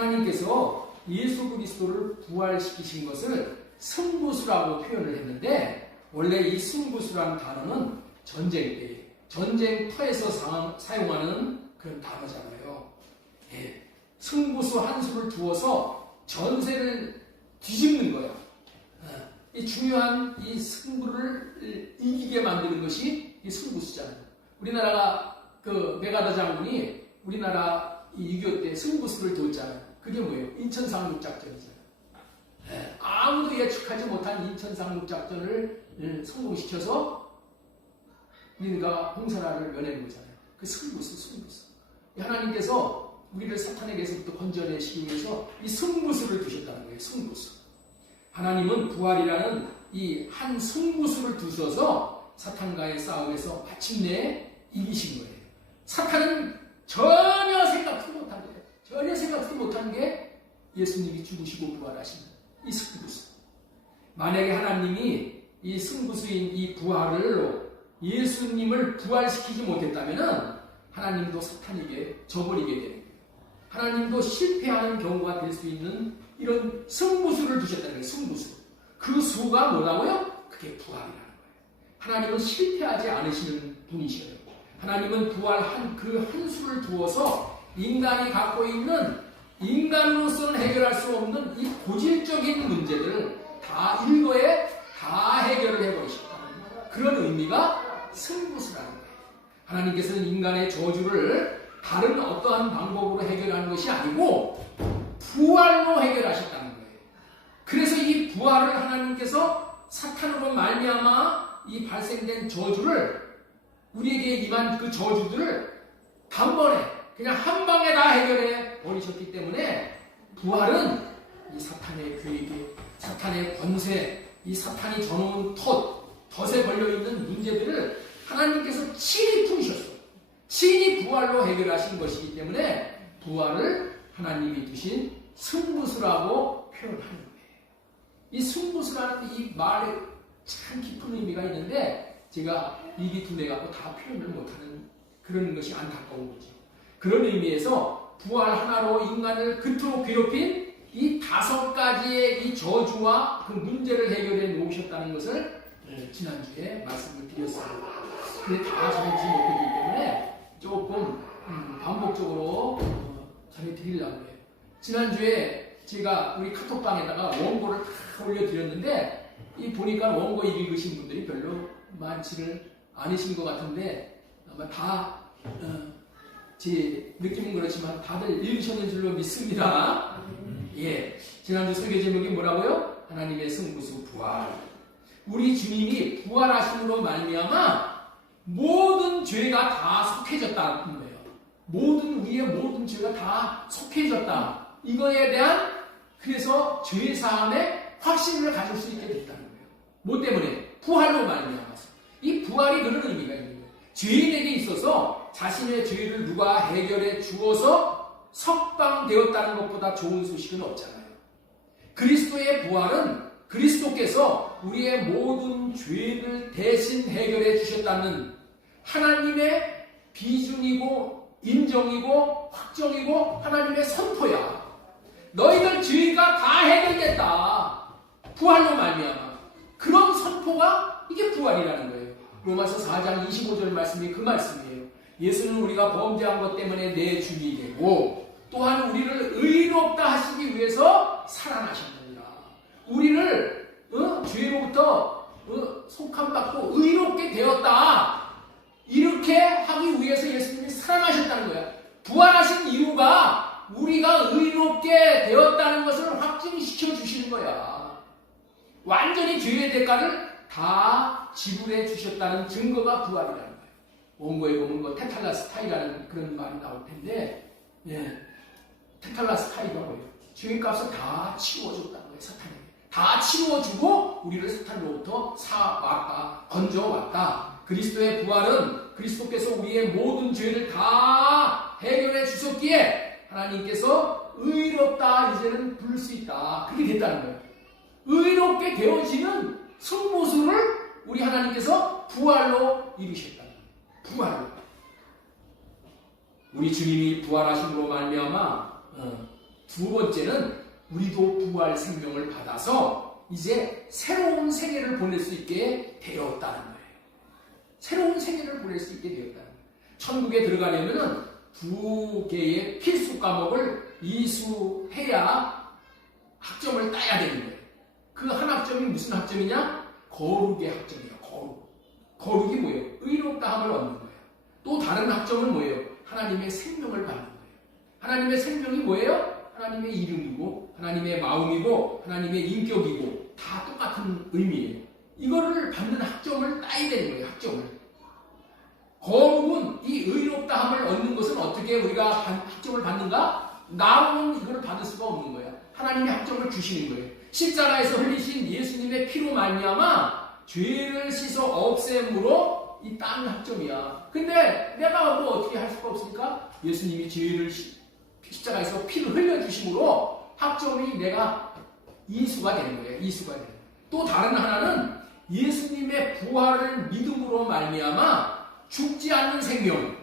하나님께서 예수 그리스도를 부활시키신 것을 승부수라고 표현을 했는데, 원래 이 승부수라는 단어는 전쟁 때, 전쟁터에서 사용하는 그런 단어잖아요. 예. 승부수 한 수를 두어서 전세를 뒤집는 거예요. 이 중요한 이 승부를 이기게 만드는 것이 이 승부수잖아요. 우리나라가 그 메가더 장군이 우리나라 이 6.25 때 승부수를 뒀잖아요. 그게 뭐예요? 인천 상륙작전이잖아요. 아무도 예측하지 못한 인천 상륙작전을 성공시켜서 우리가 홍선아를 면한 거잖아요. 그 승부수. 하나님께서 우리를 사탄에게서부터 건져내시기 위해서 이 승부수를 두셨다는 거예요. 승부수. 하나님은 부활이라는 이 한 승부수를 두셔서 사탄과의 싸움에서 마침내 이기신 거예요. 사탄은 전혀 생각도 못한 게 예수님이 죽으시고 부활하신 이 승부수. 만약에 하나님이 이 승부수인 이 부활로 예수님을 부활시키지 못했다면 하나님도 사탄에게 져버리게 되는 거예요. 하나님도 실패하는 경우가 될 수 있는 이런 승부수를 두셨다는 거예요. 승부수. 그 수가 뭐라고요? 그게 부활이라는 거예요. 하나님은 실패하지 않으시는 분이셔요. 하나님은 부활한 그 한 수를 두어서 인간이 갖고 있는 인간으로서는 해결할 수 없는 이 고질적인 문제들을 다 일거에 다 해결을 해버리셨다는 그런 의미가 승부수라는 거예요. 하나님께서는 인간의 저주를 다른 어떠한 방법으로 해결하는 것이 아니고 부활로 해결하셨다는 거예요. 그래서 이 부활을 하나님께서 사탄으로 말미암아 이 발생된 저주를 우리에게 임한 그 저주들을 단번에 그냥 한 방에 다 해결해 버리셨기 때문에 부활은 이 사탄의 괴계, 사탄의 권세, 이 사탄이 저놓은 덫에 걸려있는 문제들을 하나님께서 친히 풀으셨어요. 친히 부활로 해결하신 것이기 때문에 부활을 하나님이 두신 승부수라고 표현하는 거예요. 이 승부수라는 이 말에 참 깊은 의미가 있는데 제가 입이 둔해갖고 다 표현을 못하는 그런 것이 안타까운 거죠. 그런 의미에서 부활 하나로 인간을 그토록 괴롭힌 이 5가지의 이 저주와 그 문제를 해결해 놓으셨다는 것을 지난주에 말씀을 드렸습니다. 근데 다 전해지지 못했기 때문에 조금 반복적으로 전해드리려고 해요. 지난주에 제가 우리 카톡방에다가 원고를 다 올려드렸는데 이 보니까 원고 읽으신 분들이 별로 많지를 않으신 것 같은데 아마 다 제 느낌은 그렇지만 다들 읽으셨는 줄로 믿습니다. 예, 지난주 설교 제목이 뭐라고요? 하나님의 승부수 부활. 우리 주님이 부활하심으로 말미암아 모든 죄가 다 속해졌다는 거예요. 우리의 모든 죄가 다 속해졌다. 이거에 대한 그래서 죄 사함의 확신을 가질 수 있게 됐다는 거예요. 뭐 때문에? 부활로 말미암아서. 이 부활이 그런 의미가 있는 거예요. 죄인에게 있어서 자신의 죄를 누가 해결해 주어서 석방되었다는 것보다 좋은 소식은 없잖아요. 그리스도의 부활은 그리스도께서 우리의 모든 죄를 대신 해결해 주셨다는 하나님의 비준이고 인정이고 확정이고 하나님의 선포야. 너희들 죄가 다 해결됐다. 부활로 말미암아. 그런 선포가 이게 부활이라는 거예요. 로마서 4장 25절 말씀이 그 말씀이에요. 예수는 우리가 범죄한 것 때문에 내 주이 되고 또한 우리를 의롭다 하시기 위해서 살아나셨느니라. 우리를 죄로부터 속함받고 의롭게 되었다. 이렇게 하기 위해서 예수님이 살아나셨다는 거야. 부활하신 이유가 우리가 의롭게 되었다는 것을 확증시켜 주시는 거야. 완전히 죄의 대가를 다 지불해 주셨다는 증거가 부활이라는 거예요. 원고에 보면 테탈라스타이라는 그런 말이 나올 텐데, 예, 테탈라스타이가 뭐예요? 죄의 값을 다 치워줬다는 거예요. 사탄에게 다 치워주고 우리를 사탄으로부터 사왔다, 건져왔다. 그리스도의 부활은 그리스도께서 우리의 모든 죄를 다 해결해 주셨기에 하나님께서 의롭다 이제는 부를 수 있다. 그렇게 됐다는 거예요. 의롭게 되어지는 승부수를 우리 하나님께서 부활로 이루셨다. 부활로. 우리 주님이 부활하심으로 말미암아 두 번째는 우리도 부활 생명을 받아서 이제 새로운 생애를 보낼 수 있게 되었다는 거예요. 새로운 생애를 보낼 수 있게 되었다는 거예요. 천국에 들어가려면 두 개의 필수 과목을 이수해야 학점을 따야 되는 거예요. 그 한 학점이 무슨 학점이냐? 거룩의 학점이에요. 거룩이 뭐예요? 의롭다함을 얻는 거예요. 또 다른 학점은 뭐예요? 하나님의 생명을 받는 거예요. 하나님의 생명이 뭐예요? 하나님의 이름이고 하나님의 마음이고 하나님의 인격이고 다 똑같은 의미예요. 이거를 받는 학점을 따야 되는 거예요. 학점을. 거룩은 이 의롭다함을 얻는 것은 어떻게 우리가 학점을 받는가? 나로는 이걸 받을 수가 없는 거예요. 하나님의 학점을 주시는 거예요. 십자가에서 흘리신 예수님의 피로 말미암아 죄를 씻어 없앰으로 이 땅 학점이야. 근데 내가 뭐 어떻게 할 수가 없으니까 예수님이 죄를 십자가에서 피를 흘려주심으로 학점이 내가 이수가 되는 거예요. 이수가 되는 거예요. 또 다른 하나는 예수님의 부활을 믿음으로 말미암아 죽지 않는 생명,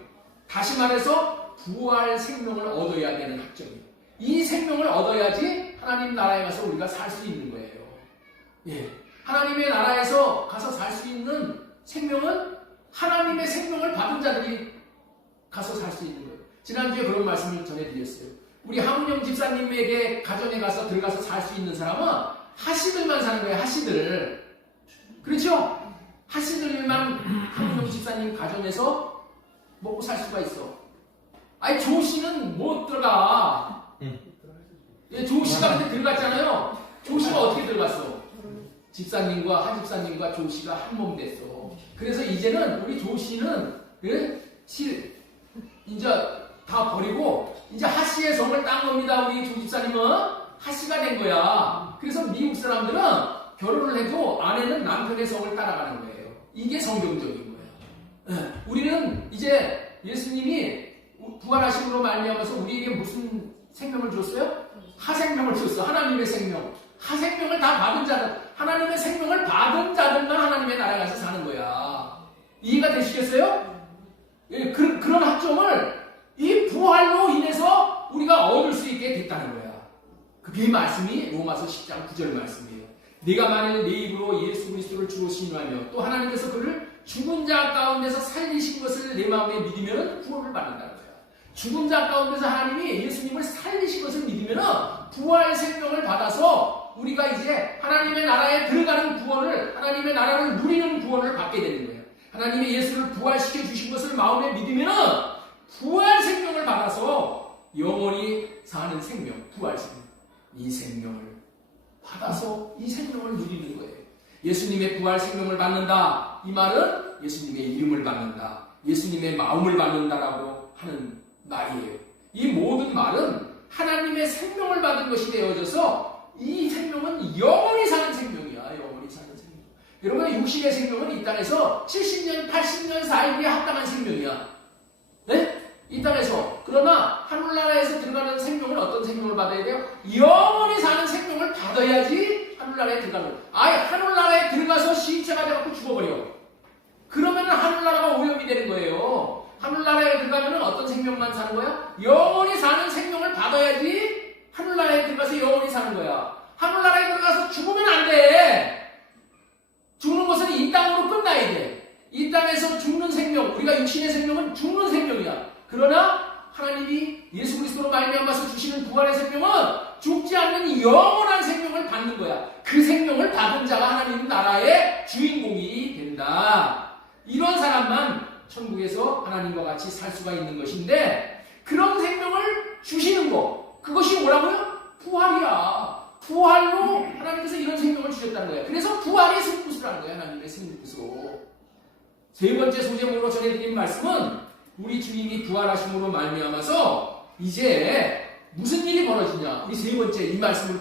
다시 말해서 부활 생명을 얻어야 되는 학점이에요. 이 생명을 얻어야지 하나님 나라에 가서 우리가 살 수 있는 거예요. 예. 하나님의 나라에서 가서 살 수 있는 생명은 하나님의 생명을 받은 자들이 가서 살 수 있는 거예요. 지난주에 그런 말씀을 전해드렸어요. 우리 하문영 집사님에게 가정에 가서 들어가서 살 수 있는 사람은 하시들만 사는 거예요. 하시들. 그렇죠? 하시들만 하문영 집사님 가정에서 먹고 살 수가 있어. 아니 조씨는 못 들어가. 예, 조씨가 근데 들어갔잖아요. 조씨가 어떻게 들어갔어? 집사님과 하집사님과 조씨가 한 몸 됐어. 그래서 이제는 우리 조씨는 이제 다 버리고 이제 하씨의 성을 딴 겁니다. 우리 조 집사님은 하씨가 된 거야. 그래서 미국 사람들은 결혼을 해도 아내는 남편의 성을 따라가는 거예요. 이게 성경적인 거예요. 우리는 이제 예수님이 부활하심으로 말미암아서 우리에게 무슨 생명을 줬어요? 하생명을 줬어. 하나님의 생명. 하생명을 다 받은 자들, 하나님의 생명을 받은 자들만 하나님의 나라에 가서 사는 거야. 이해가 되시겠어요? 예, 그런 학점을 이 부활로 인해서 우리가 얻을 수 있게 됐다는 거야. 그게 말씀이 로마서 10장 9절 말씀이에요. 네가 만일 내 입으로 예수 그리스도를 주로 신뢰하며 또 하나님께서 그를 죽은 자 가운데서 살리신 것을 내 마음에 믿으면 구원을 받는다는 거야. 죽은 자 가운데서 하나님이 예수님을 살리신 것을 믿으면 부활 생명을 받아서 우리가 이제 하나님의 나라에 들어가는 구원을, 하나님의 나라를 누리는 구원을 받게 되는 거예요. 하나님의 예수를 부활시켜 주신 것을 마음에 믿으면 부활 생명을 받아서 영원히 사는 생명, 부활 생명. 이 생명을 받아서 이 생명을 누리는 거예요. 예수님의 부활 생명을 받는다. 이 말은 예수님의 이름을 받는다. 예수님의 마음을 받는다라고 하는 말이에요. 이 모든 말은 하나님의 생명을 받은 것이 되어져서 이 생명은 영원히 사는 생명이야. 영원히 사는 생명. 여러분, 육신의 생명은 이 땅에서 70년, 80년 살기에 합당한 생명이야. 네? 이 땅에서. 그러나 하늘나라에서 들어가는 생명은 어떤 생명을 받아야 돼요? 영원히 사는 생명을 받아야지 하늘나라에 들어가는 거예요. 아예 하늘나라에 들어가서 시체가 되어서 죽어버려. 그러면 하늘나라가 오염이 되는 거예요. 하늘나라에 들어가면 어떤 생명만 사는 거야? 영원히 사는 생명을 받아야지 하늘나라에 들어가서 영원히 사는 거야. 하늘나라에 들어가서 죽으면 안 돼. 죽는 것은 이 땅으로 끝나야 돼. 이 땅에서 죽는 생명, 우리가 육신의 생명은 죽는 생명이야. 그러나 하나님이 예수 그리스도로 말미암아서 주시는 부활의 생명은 죽지 않는 영원한 생명을 받는 거야. 그 생명을 받은 자가 하나님 나라의 주인공이 된다. 이런 사람만 천국에서 하나님과 같이 살 수가 있는 것인데, 그런 생명을 주시는 거, 그것이 뭐라고요? 부활이야. 부활로 하나님께서 이런 생명을 주셨다는 거예요. 그래서 부활이 승부수라는 거예요. 하나님의 승부수. 세 번째 소제목으로 전해드린 말씀은 우리 주님이 부활하심으로 말미암아서 이제 무슨 일이 벌어지냐. 우리 세 번째 이 말씀을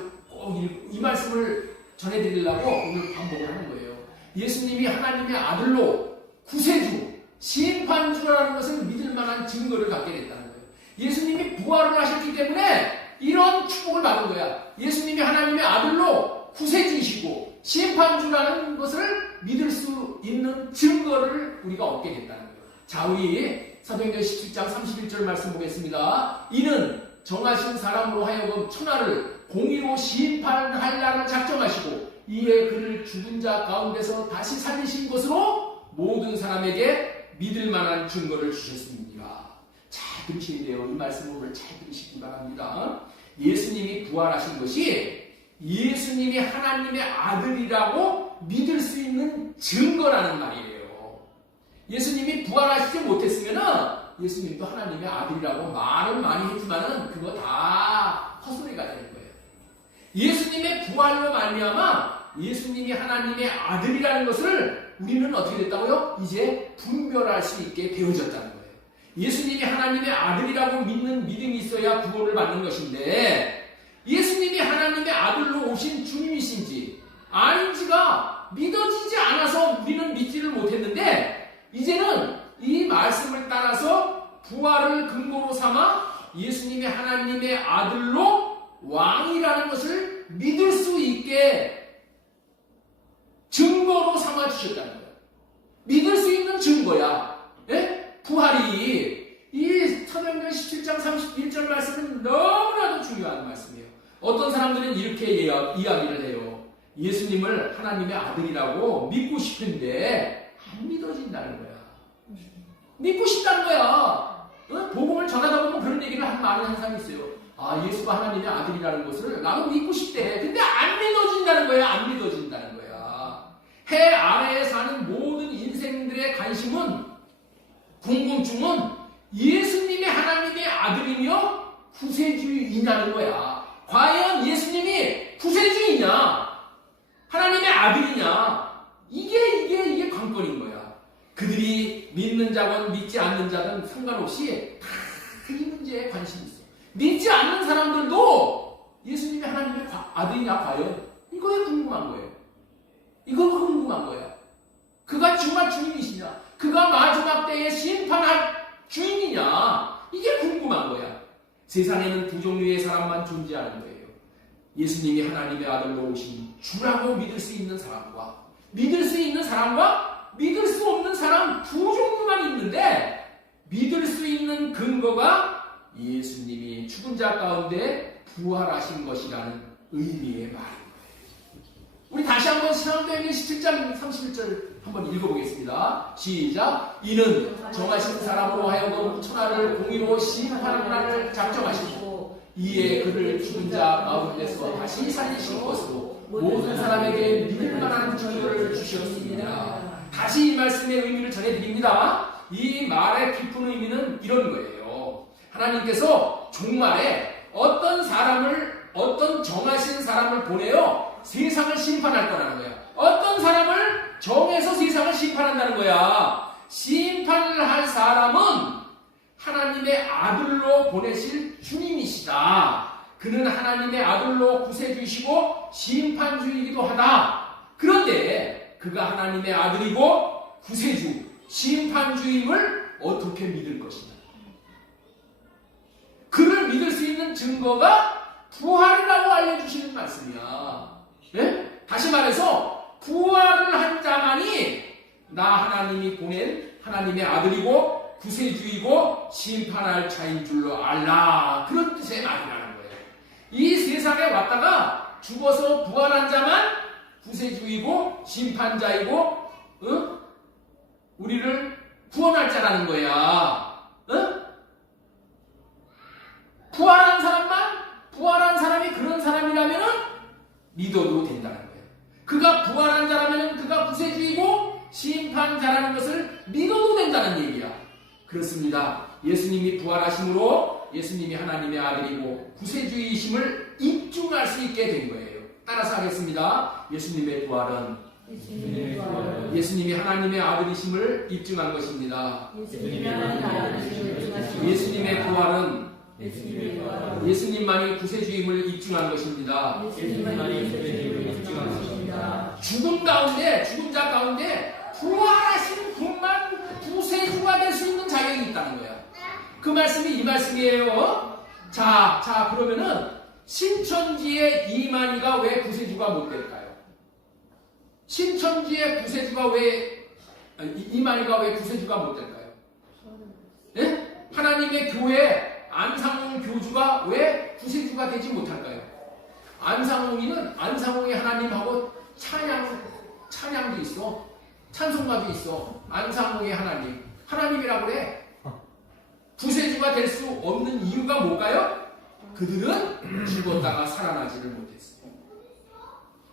이 말씀을 전해드리려고 오늘 반복을 하는 거예요. 예수님이 하나님의 아들로 구세주, 심판주라는 것을 믿을 만한 증거를 갖게 됐다는 거예요. 예수님이 부활을 하셨기 때문에 이런 축복을 받은 거야. 예수님이 하나님의 아들로 구세주이시고 심판주라는 것을 믿을 수 있는 증거를 우리가 얻게 됐다는 거예요. 자, 우리 사도행전 17장 31절 말씀 보겠습니다. 이는 정하신 사람으로 하여금 천하를 공의로 심판할 날을 작정하시고 이에 그를 죽은 자 가운데서 다시 살리신 것으로 모든 사람에게 믿을 만한 증거를 주셨습니다. 잘 들으시면 돼요. 이 말씀을 오늘 잘 들으시기 바랍니다. 예수님이 부활하신 것이 예수님이 하나님의 아들이라고 믿을 수 있는 증거라는 말이에요. 예수님이 부활하시지 못했으면 예수님도 하나님의 아들이라고 말은 많이 했지만은 그거 다 헛소리가 되는 거예요. 예수님의 부활로 말미암아 예수님이 하나님의 아들이라는 것을 우리는 어떻게 됐다고요? 이제 분별할 수 있게 되어졌다는 거예요. 예수님이 하나님의 아들이라고 믿는 믿음이 있어야 구원을 받는 것인데 예수님이 하나님의 아들로 오신 주님이신지 아닌지가 믿어지지 않아서 우리는 믿지를 못했는데 이제는 이 말씀을 따라서 부활을 근거로 삼아 예수님이 하나님의 아들로 왕이라는 것을 믿을 수 있게 증거로 삼아 주셨다는 거예요. 믿을 수 있는 증거야. 예? 부활이 이 사도행전 17장 31절 말씀은 너무나도 중요한 말씀이에요. 어떤 사람들은 이렇게 이야기를 해요. 예수님을 하나님의 아들이라고 믿고 싶은데 안 믿어진다는 거야. 믿고 싶다는 거야. 복음을 전하다 보면 그런 얘기를 많은 사람이 있어요. 아, 예수가 하나님의 아들이라는 것을 나도 믿고 싶대. 근데 안 믿어진다는 거야. 안 믿어진다는 거야. 해 아래에 사는 모든 인생들의 관심은, 궁금증은 예수님이 하나님의 아들이며 구세주이냐는 거야. 과연 예수님이 구세주이냐? 하나님의 아들이냐? 이게 관건인 거야. 그들이 믿는 자건 믿지 않는 자든 상관없이 다 이 문제에 관심이 있어. 믿지 않는 사람들도 예수님이 하나님의 아들이냐 과연? 이거에 궁금한 거예요. 이거가 궁금한 거야. 그가 정말 주님이시냐? 그가 마지막 때에 심판할 주인이냐? 이게 궁금한 거야. 세상에는 두 종류의 사람만 존재하는 거예요. 예수님이 하나님의 아들로 오신 주라고 믿을 수 있는 사람과 믿을 수 있는 사람과 믿을 수 없는 사람 두 종류만 있는데 믿을 수 있는 근거가 예수님이 죽은 자 가운데 부활하신 것이라는 의미의 말인 거예요. 우리 다시 한번 사도행전 17장 31절 한번 읽어보겠습니다. 시작. 이는 정하신 사람으로 하여금 천하를 공의로 심판하는 날을 작정하시고 이에 그를 죽은 자 가운데서 다시 살리신 것으로 모든 사람에게 믿을 만한 증거를 주셨습니다. 다시 이 말씀의 의미를 전해드립니다. 이 말의 깊은 의미는 이런 거예요. 하나님께서 종말에 어떤 정하신 사람을 보내요. 세상을 심판할 거라는 거야. 어떤 사람을 정해서 세상을 심판한다는 거야. 심판을 할 사람은 하나님의 아들로 보내실 주님이시다. 그는 하나님의 아들로 구세주이시고 심판주이기도 하다. 그런데 그가 하나님의 아들이고 구세주, 심판주임을 어떻게 믿을 것이냐. 그를 믿을 수 있는 증거가 부활이라고 알려주시는 말씀이야. 네? 다시 말해서 부활을 한 자만이 나 하나님이 보낸 하나님의 아들이고 구세주이고 심판할 자인 줄로 알라. 그런 뜻의 말이라는 거예요. 이 세상에 왔다가 죽어서 부활한 자만 구세주이고 심판자이고 우리를 구원할 자라는 거야. 부활한 사람이 그런 사람이라면 믿어도 된다는 거예요. 그가 부활한 자라면 그가 구세주이고 심판자라는 것을 믿어도 된다는 얘기야. 그렇습니다. 예수님이 부활하심으로 예수님이 하나님의 아들이고 구세주이심을 입증할 수 있게 된 거예요. 따라서 하겠습니다. 예수님의 부활은 예수님이 하나님의 아들이심을 입증한 것입니다. 예수님의 부활은 예수님만이 구세주임을 입증한 것입니다. 죽은 자 가운데 부활하신 분만 구세주가 될 수 있는 자격이 있다는 거야. 그 말씀이 이 말씀이에요. 자, 그러면은 신천지의 이만희가 왜 구세주가 못 될까요? 신천지의 이만희가 왜 구세주가 못 될까요? 예? 하나님의 교회 안상홍 교주가 왜 구세주가 되지 못할까요? 안상홍이 하나님하고 찬양도 있어. 찬송가도 있어. 안상홍의 하나님이라고 그래. 구세주가 될 수 없는 이유가 뭘까요? 그들은 죽었다가 살아나지를 못했어요.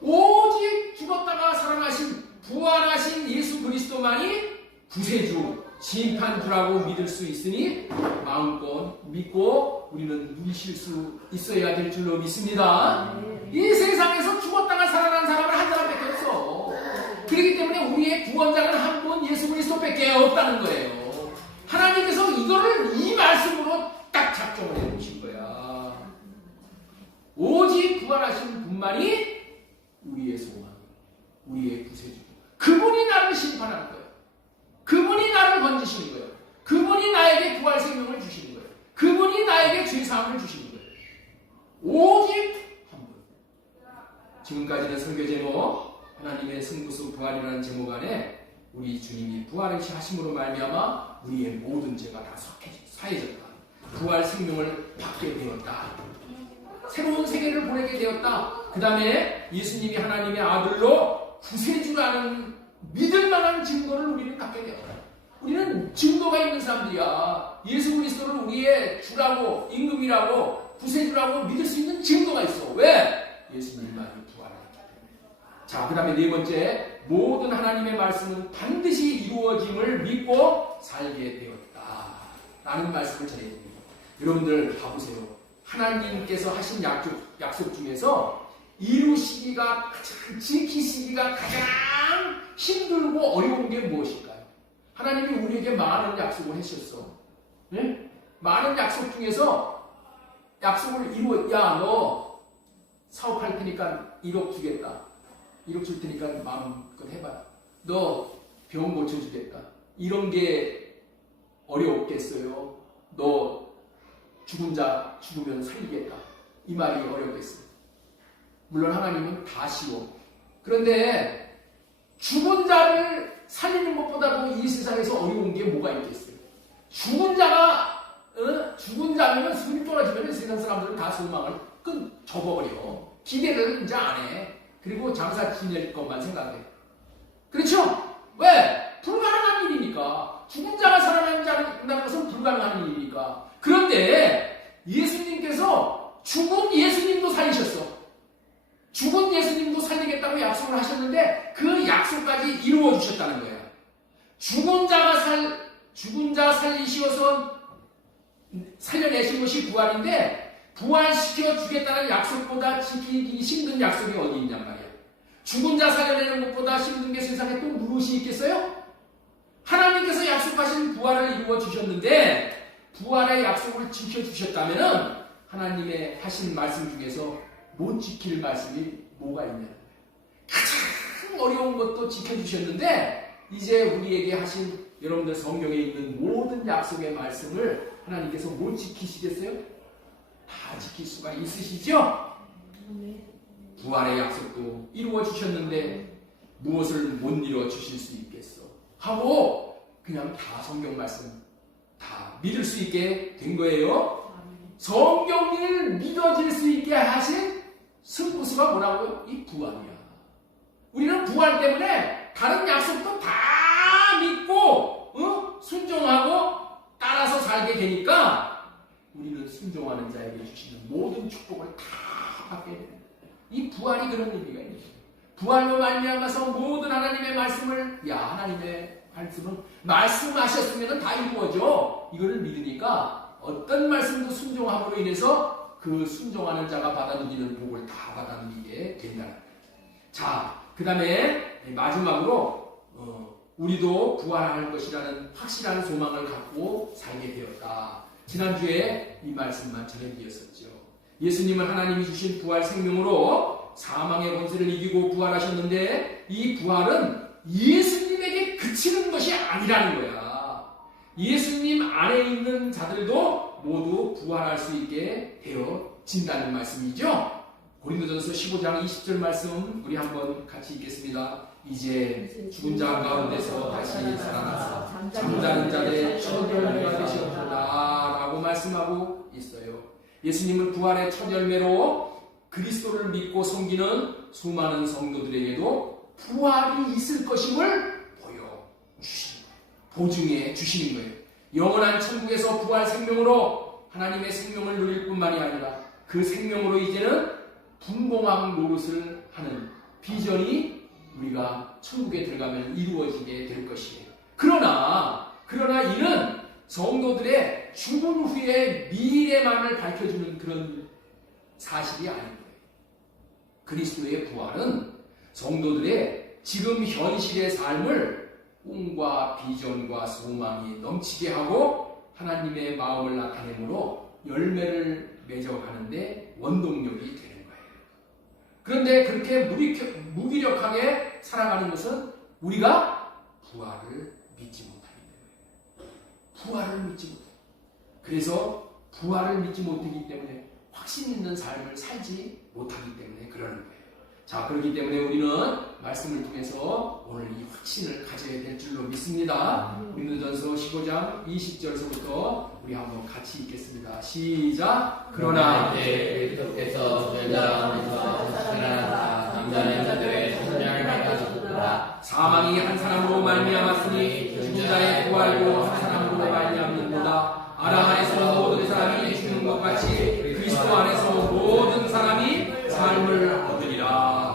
오직 죽었다가 살아나신 부활하신 예수 그리스도만이 구세주, 심판주라고 믿을 수 있으니 마음껏 믿고 우리는 누리실 수 있어야 될 줄로 믿습니다. 이 세상에서 죽었다가 살아난 사람은 한 사람밖에 없어. 그렇기 때문에 우리의 구원자는 한 분 예수 그리스도밖에 없다는 거예요. 하나님께서 이거를 이 말씀으로 딱 작정을 해놓으신 거야. 오직 부활하신 분만이 우리의 소망, 우리의 구세주. 그분이 나를 심판하는 거예요. 그분이 나를 건지시는 거예요. 그분이 나에게 부활 생명을 주시는 거예요. 그분이 나에게 죄사함을 주시는 거예요. 오직 한 분. 지금까지는 설교 제목 하나님의 승부수 부활이라는 제목 안에 우리 주님이 부활을 하심으로 말미암아 우리의 모든 죄가 다 사해졌다. 부활 생명을 받게 되었다. 새로운 세계를 보내게 되었다. 그 다음에 예수님이 하나님의 아들로 구세주라는 믿을 만한 증거를 우리는 갖게 되었다. 우리는 증거가 있는 사람들이야. 예수 그리스도를 우리의 주라고, 임금이라고, 구세주라고 믿을 수 있는 증거가 있어. 왜? 예수님만이 부활했기 때문에. 자, 그 다음에 네 번째, 모든 하나님의 말씀은 반드시 이루어짐을 믿고 살게 되었다. 라는 말씀을 전해드립니다. 여러분들 봐보세요. 하나님께서 하신 약속 중에서 이루시기가 가장, 지키시기가 가장 힘들고 어려운 게 무엇일까요? 하나님이 우리에게 많은 약속을 하셨어. 네? 많은 약속 중에서 약속을 너 사업할 테니까 1억 주겠다. 1억 줄 테니까 마음껏 해봐라. 너 병 고쳐주겠다. 이런 게 어려웠겠어요? 너 죽은 자 죽으면 살리겠다. 이 말이 어렵겠어요. 물론 하나님은 다 쉬워. 그런데 죽은 자를 살리는 것보다도 이 세상에서 어려운 게 뭐가 있겠어요? 죽은 자면 숨이 떨어지면 세상 사람들은 다 소망을 접어버려. 기대를 이제 안 해. 그리고 장사 지낼 것만 생각해. 그렇죠? 왜? 불가능한 일이니까. 죽은 자가 살아난다는 것은 불가능한 일이니까. 그런데 예수님께서 죽은 예수님도 살리셨어. 죽은 예수님도 살리겠다고 약속을 하셨는데 그 약속까지 이루어 주셨다는 거예요. 죽은 자 살리시어서 살려내신 것이 부활인데 부활시켜 주겠다는 약속보다 지키기 힘든 약속이 어디 있냔 말이야. 죽은 자 살려내는 것보다 힘든 게 세상에 또 무엇이 있겠어요? 하나님께서 약속하신 부활을 이루어 주셨는데 부활의 약속을 지켜주셨다면 하나님의 하신 말씀 중에서 못 지킬 말씀이 뭐가 있냐. 가장 어려운 것도 지켜주셨는데 이제 우리에게 하신 여러분들 성경에 있는 모든 약속의 말씀을 하나님께서 못 지키시겠어요? 다 지킬 수가 있으시죠? 부활의 약속도 이루어 주셨는데 무엇을 못 이루어 주실 수 있겠어? 하고 그냥 다 성경 말씀 다 믿을 수 있게 된 거예요. 성경을 믿어질 수 있게 하신 승부수가 뭐라고요? 이 부활이야. 우리는 부활 때문에 다른 약속도 다 믿고 순종하고 따라서 살게 되니까 우리는 순종하는 자에게 주시는 모든 축복을 다 받게 됩니다. 이 부활이 그런 의미가 있는 거예요. 부활로 말미암아서 모든 하나님의 말씀을 하나님의 말씀은 말씀하셨으면 다 이루어져. 이거를 믿으니까 어떤 말씀도 순종함으로 인해서 그 순종하는 자가 받아 누리는 복을 다 받아 누리게 된다는 거예요. 자, 그 다음에 마지막으로 우리도 부활할 것이라는 확실한 소망을 갖고 살게 되었다. 지난주에 이 말씀만 전해드렸었죠. 예수님은 하나님이 주신 부활 생명으로 사망의 권세를 이기고 부활하셨는데 이 부활은 예수님에게 그치는 것이 아니라는 거야. 예수님 안에 있는 자들도 모두 부활할 수 있게 되어진다는 말씀이죠. 고린도전서 15장 20절 말씀 우리 한번 같이 읽겠습니다. 이제 죽은 자 가운데서 다시 살아나서 잠자는 자들의 첫 열매가 되셨구나 라고 말씀하고 있어요. 예수님은 부활의 첫 열매로 그리스도를 믿고 섬기는 수많은 성도들에게도 부활이 있을 것임을 보여주시는 거예요. 보증해 주시는 거예요. 영원한 천국에서 부활 생명으로 하나님의 생명을 누릴 뿐만이 아니라 그 생명으로 이제는 분공왕 노릇을 하는 비전이 우리가 천국에 들어가면 이루어지게 될 것이에요. 그러나 이는 성도들의 죽은 후의 미래만을 밝혀주는 그런 사실이 아닌 거예요. 그리스도의 부활은 성도들의 지금 현실의 삶을 꿈과 비전과 소망이 넘치게 하고 하나님의 마음을 나타내므로 열매를 맺어가는데 원동력이 되는 거예요. 그런데 그렇게 무기력하게 살아가는 것은 우리가 부활을 믿지 못하기 때문에 부활을 믿지 못해요. 그래서 부활을 믿지 못하기 때문에 확신 있는 삶을 살지 못하기 때문에 그러는 거예요. 자, 그렇기 때문에 우리는 말씀을 통해서 오늘 이 확신을 가져야 될 줄로 믿습니다. 고린도전서 15장 20절서부터 우리 한번 같이 읽겠습니다. 시작. 그러나 이제 그리스도께서 변장하면서 살아나사 잠자는 자들의 천명을 밝아주셨도다. 사망이 한 사람으로 말미암았으니 죽은 자의 부활도 한 사람으로 말미암는도다. 아담 안에서 모든 사람이 죽는 것 같이 그리스도 안에서 모든 사람이 삶을 얻으리라.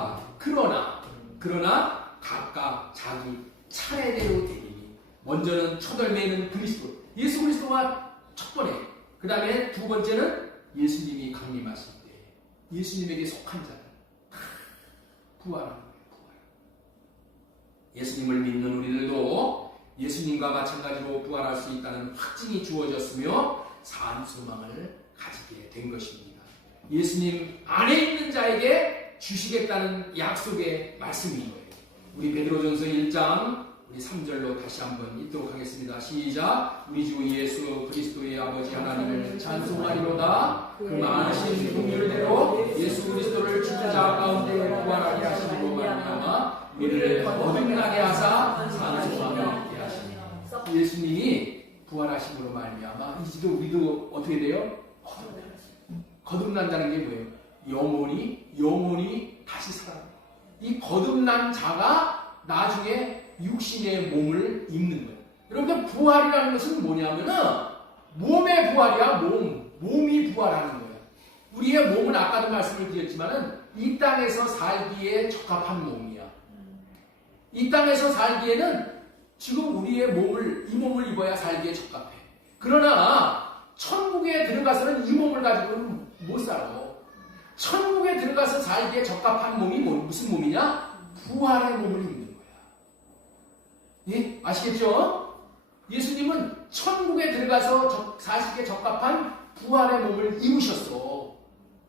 그러나 각각 자기 차례대로 되리니 먼저는 첫 열매는 그리스도, 예수 그리스도가 첫 번에, 그 다음에 두 번째는 예수님이 강림하실 때 예수님에게 속한 자들 부활하는 거예요. 부활. 예수님을 믿는 우리들도 예수님과 마찬가지로 부활할 수 있다는 확증이 주어졌으며 산 소망을 가지게 된 것입니다. 예수님 안에 있는 자에게 주시겠다는 약속의 말씀인 거예요. 우리 베드로전서 1장 우리 3절로 다시 한번 읽도록 하겠습니다. 시작. 우리 주 예수 그리스도의 아버지 하나님을 찬송하리로다. 그 많으신 긍휼대로 예수 그리스도를 죽은 자 가운데 부활하게 하시므로 말미암아 우리를 거듭나게 하사 산 소망을 있게 하시니. 예수님이 부활하심으로 말미암아 이제도 우리도 어떻게 돼요? 거듭난다는 게 뭐예요? 영혼이 다시 살아나요. 이 거듭난 자가 나중에 육신의 몸을 입는 거예요. 여러분들 부활이라는 것은 뭐냐면은 몸의 부활이야. 몸이 부활하는 거예요. 우리의 몸은 아까도 말씀을 드렸지만은 이 땅에서 살기에 적합한 몸이야. 이 땅에서 살기에는 지금 우리의 이 몸을 입어야 살기에 적합해. 그러나 천국에 들어가서는 이 몸을 가지고는 못 살아. 천국에 들어가서 살기에 적합한 몸이 무슨 몸이냐? 부활의 몸을 입는 거야. 예? 아시겠죠? 예수님은 천국에 들어가서 사시기에 적합한 부활의 몸을 입으셨어.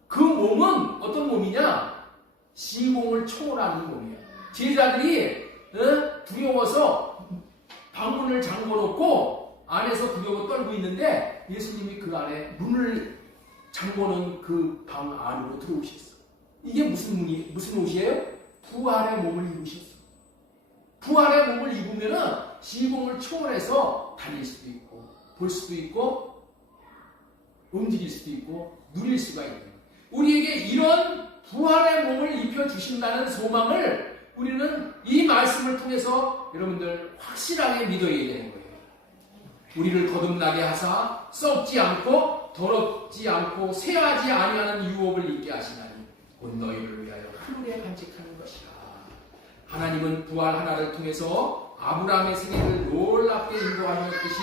그 몸은 어떤 몸이냐? 시공을 초월하는 몸이야. 제자들이 두려워서 방문을 잠궈놓고 안에서 두려워 떨고 있는데 예수님이 그 안에 문을 잠궈놓은 그 방 안으로 들어오셨어. 이게 무슨 옷이에요? 부활의 몸을 입으셨어. 부활의 몸을 입으면은 시공을 초월해서 다닐 수도 있고, 볼 수도 있고, 움직일 수도 있고, 누릴 수가 있는 거예요. 우리에게 이런 부활의 몸을 입혀주신다는 소망을 우리는 이 말씀을 통해서 여러분들 확실하게 믿어야 되는 거예요. 우리를 거듭나게 하사 썩지 않고 더럽지 않고 쇠하지 아니하는 유업을 입게 하시나니 곧 너희를 위하여 하늘에 간직하는 것이라. 하나님은 부활 하나를 통해서 아브라함의 생애를 놀랍게 인도하셨듯이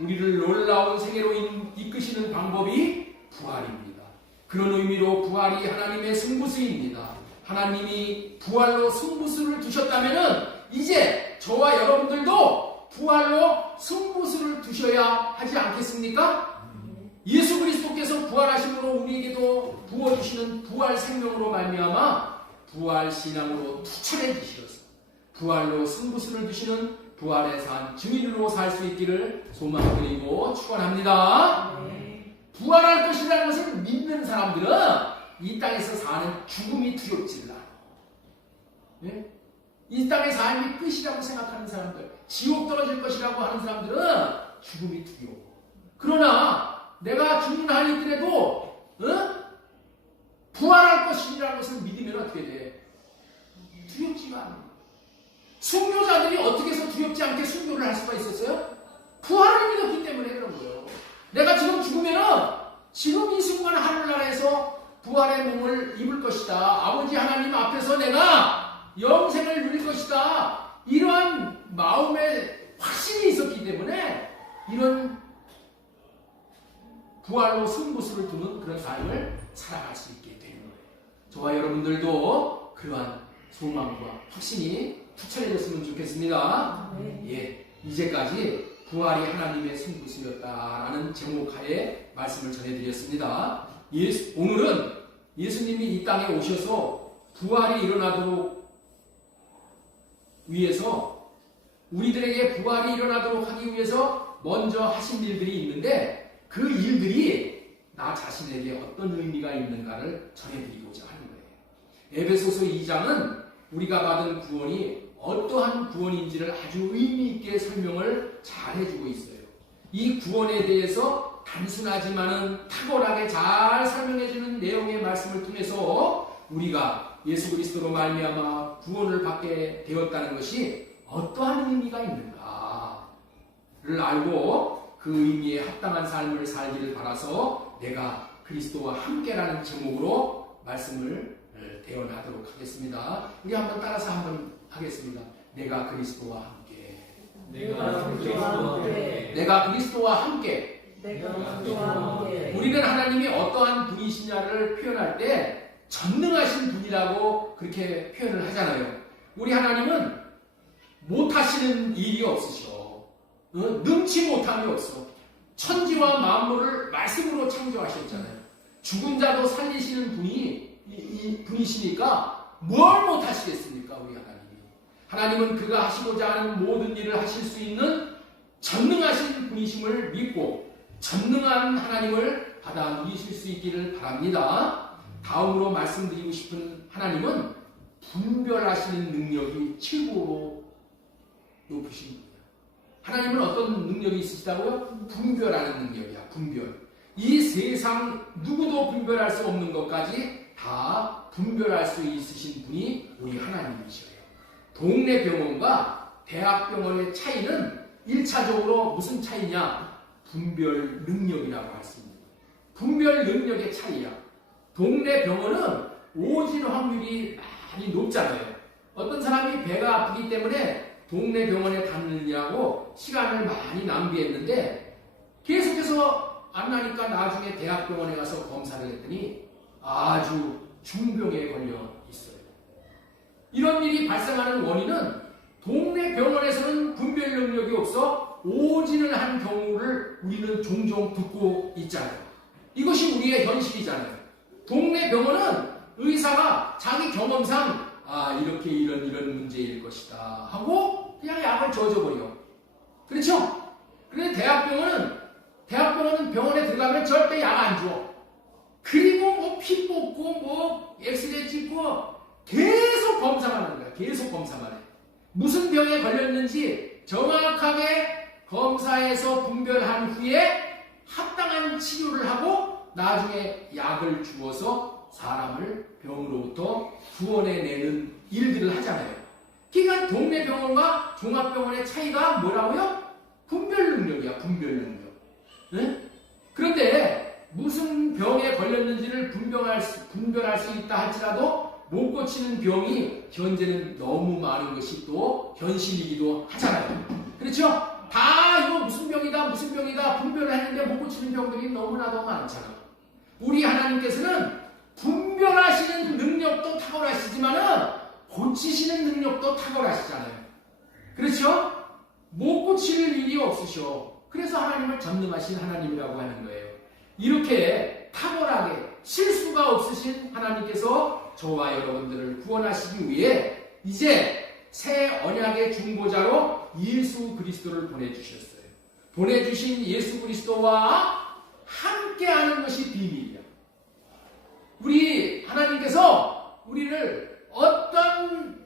우리를 놀라운 생애로 이끄시는 방법이 부활입니다. 그런 의미로 부활이 하나님의 승부수입니다. 하나님이 부활로 승부수를 두셨다면 이제 저와 여러분들도 부활로 승부수를 두셔야 하지 않겠습니까? 예수 그리스도께서 부활하심으로 우리에게도 부어주시는 부활 생명으로 말미암아 부활 신앙으로 투철해지셔서 부활로 승부수를 두시는 부활의 산 증인으로 살 수 있기를 소망드리고 축원합니다. 부활할 것이라는 것을 믿는 사람들은 이 땅에서 사는 죽음이 두렵지를 않아. 예? 이 땅의 삶이 끝이라고 생각하는 사람들, 지옥 떨어질 것이라고 하는 사람들은 죽음이 두려워. 그러나 내가 죽는 한이 있더라도 부활할 것이라는 것을 믿으면 어떻게 돼? 두렵지가 않아. 순교자들이 어떻게 해서 두렵지 않게 순교를 할 수가 있었어요? 부활을 믿었기 때문에 그런 거예요. 내가 지금 죽으면은 지금 이 순간 하늘나라에서 부활의 몸을 입을 것이다. 아버지 하나님 앞에서 내가 영생을 누릴 것이다. 이러한 마음의 확신이 있었기 때문에 이런 부활로 승부수를 두는 그런 삶을 살아갈 수 있게 되는 거예요. 저와 여러분들도 그러한 소망과 확신이 투철해졌으면 좋겠습니다. 예, 이제까지 부활이 하나님의 승부수였다라는 제목하에 말씀을 전해드렸습니다. 오늘은 예수님이 이 땅에 오셔서 부활이 일어나도록 위해서 우리들에게 부활이 일어나도록 하기 위해서 먼저 하신 일들이 있는데 그 일들이 나 자신에게 어떤 의미가 있는가를 전해드리고자 하는 거예요. 에베소서 2장은 우리가 받은 구원이 어떠한 구원인지를 아주 의미 있게 설명을 잘 해주고 있어요. 이 구원에 대해서 단순하지만은 탁월하게 잘 설명해주는 내용의 말씀을 통해서 우리가 예수 그리스도로 말미암아 구원을 받게 되었다는 것이 어떠한 의미가 있는가를 알고 그 의미에 합당한 삶을 살기를 바라서 내가 그리스도와 함께라는 제목으로 말씀을 대언하도록 하겠습니다. 우리 한번 따라서 한번 하겠습니다. 내가 그리스도와 함께. 내가 그리스도와 함께. 내가 그리스도와 함께. 내가 그리스도와 함께. 우리는 하나님이 어떠한 분이시냐를 표현할 때 전능하신 분이라고 그렇게 표현을 하잖아요. 우리 하나님은 못하시는 일이 없으셔. 능치 못함이 없어. 천지와 만물을 말씀으로 창조하셨잖아요. 죽은 자도 살리시는 분이시니까 뭘 못하시겠습니까? 우리 하나님은 그가 하시고자 하는 모든 일을 하실 수 있는 전능하신 분이심을 믿고 전능한 하나님을 받아 누리실 수 있기를 바랍니다. 다음으로 말씀드리고 싶은 하나님은 분별하시는 능력이 최고로 높으신 분이에요. 하나님은 어떤 능력이 있으시다고요? 분별하는 능력이야. 분별. 이 세상 누구도 분별할 수 없는 것까지 다 분별할 수 있으신 분이 우리 하나님이셔요. 동네 병원과 대학병원의 차이는 1차적으로 무슨 차이냐? 분별 능력이라고 할 수 있는 거예요. 분별 능력의 차이야. 동네 병원은 오진 확률이 많이 높잖아요. 어떤 사람이 배가 아프기 때문에 동네 병원에 다니느냐고 시간을 많이 낭비했는데 계속해서 안 나니까 나중에 대학병원에 가서 검사를 했더니 아주 중병에 걸려 있어요. 이런 일이 발생하는 원인은 동네 병원에서는 분별 능력이 없어 오진을 한 경우를 우리는 종종 듣고 있잖아요. 이것이 우리의 현실이잖아요. 동네 병원은 의사가 자기 경험상 이렇게 이런 문제일 것이다 하고 그냥 약을 줘버려. 그렇죠? 그런데 대학병원은 병원에 들어가면 절대 약 안 줘. 그리고 뭐 피 뽑고 뭐 엑스레이 찍고 계속 검사만 하는 거야. 계속 검사만 해. 무슨 병에 걸렸는지 정확하게 검사해서 분별한 후에 합당한 치료를 하고 나중에 약을 주어서 사람을 병으로부터 구원해내는 일들을 하잖아요. 그러니까 동네 병원과 종합병원의 차이가 뭐라고요? 분별 능력이야. 분별 능력. 네? 그런데 무슨 병에 걸렸는지를 분별할 수 있다 할지라도 못 고치는 병이 현재는 너무 많은 것이 또 현실이기도 하잖아요. 그렇죠? 다 이거 무슨 병이다 분별을 했는데 못 고치는 병들이 너무나도 많잖아. 우리 하나님께서는 분별하시는 능력도 탁월하시지만은 고치시는 능력도 탁월하시잖아요. 그렇죠? 못 고칠 일이 없으셔. 그래서 하나님을 전능하신 하나님이라고 하는 거예요. 이렇게 탁월하게 실수가 없으신 하나님께서 저와 여러분들을 구원하시기 위해 이제 새 언약의 중보자로 예수 그리스도를 보내주셨어요. 보내주신 예수 그리스도와 함께하는 것이 비밀이야. 우리 하나님께서 우리를 어떤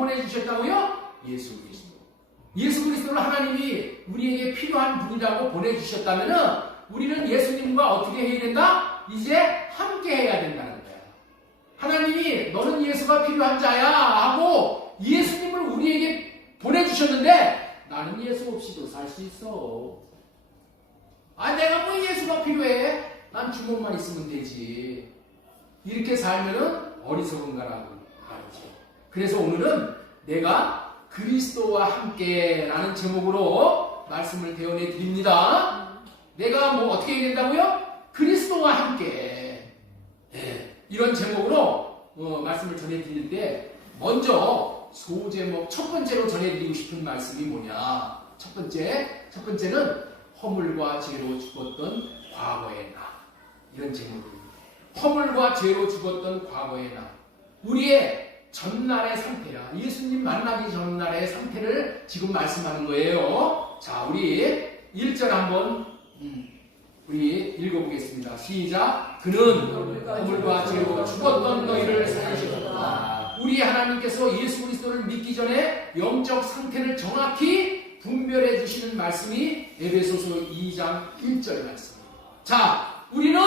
보내주셨다고요? 예수 그리스도. 예수 그리스도를 하나님이 우리에게 필요한 분이라고 보내주셨다면은 우리는 예수님과 어떻게 해야 된다? 이제 함께 해야 된다는 거야. 하나님이 너는 예수가 필요한 자야 하고 예수님을 우리에게 보내주셨는데 나는 예수 없이도 살 수 있어. 아, 내가 뭐 예수가 필요해? 난 주먹만 있으면 되지. 이렇게 살면은 어리석은가라고 말이지. 그래서 오늘은 내가 그리스도와 함께 라는 제목으로 말씀을 대언해 드립니다. 내가 뭐 어떻게 해야 된다고요? 그리스도와 함께. 네, 이런 제목으로 말씀을 전해 드리는데 먼저 소제목 첫 번째로 전해 드리고 싶은 말씀이 뭐냐? 첫 번째는 허물과 죄로 죽었던 과거의 나. 이런 제목입니다. 허물과 죄로 죽었던 과거의 나. 우리의 전날의 상태야. 예수님 만나기 전날의 상태를 지금 말씀하는 거예요. 자, 우리 1절 한번 우리 읽어보겠습니다. 시작. 그는 허물과 죄로 죽었던 너희를 살리셨다. 우리 하나님께서 예수 그리스도를 믿기 전에 영적 상태를 정확히 분별해 주시는 말씀이 에베소서 2장 1절 말씀입니다. 자, 우리는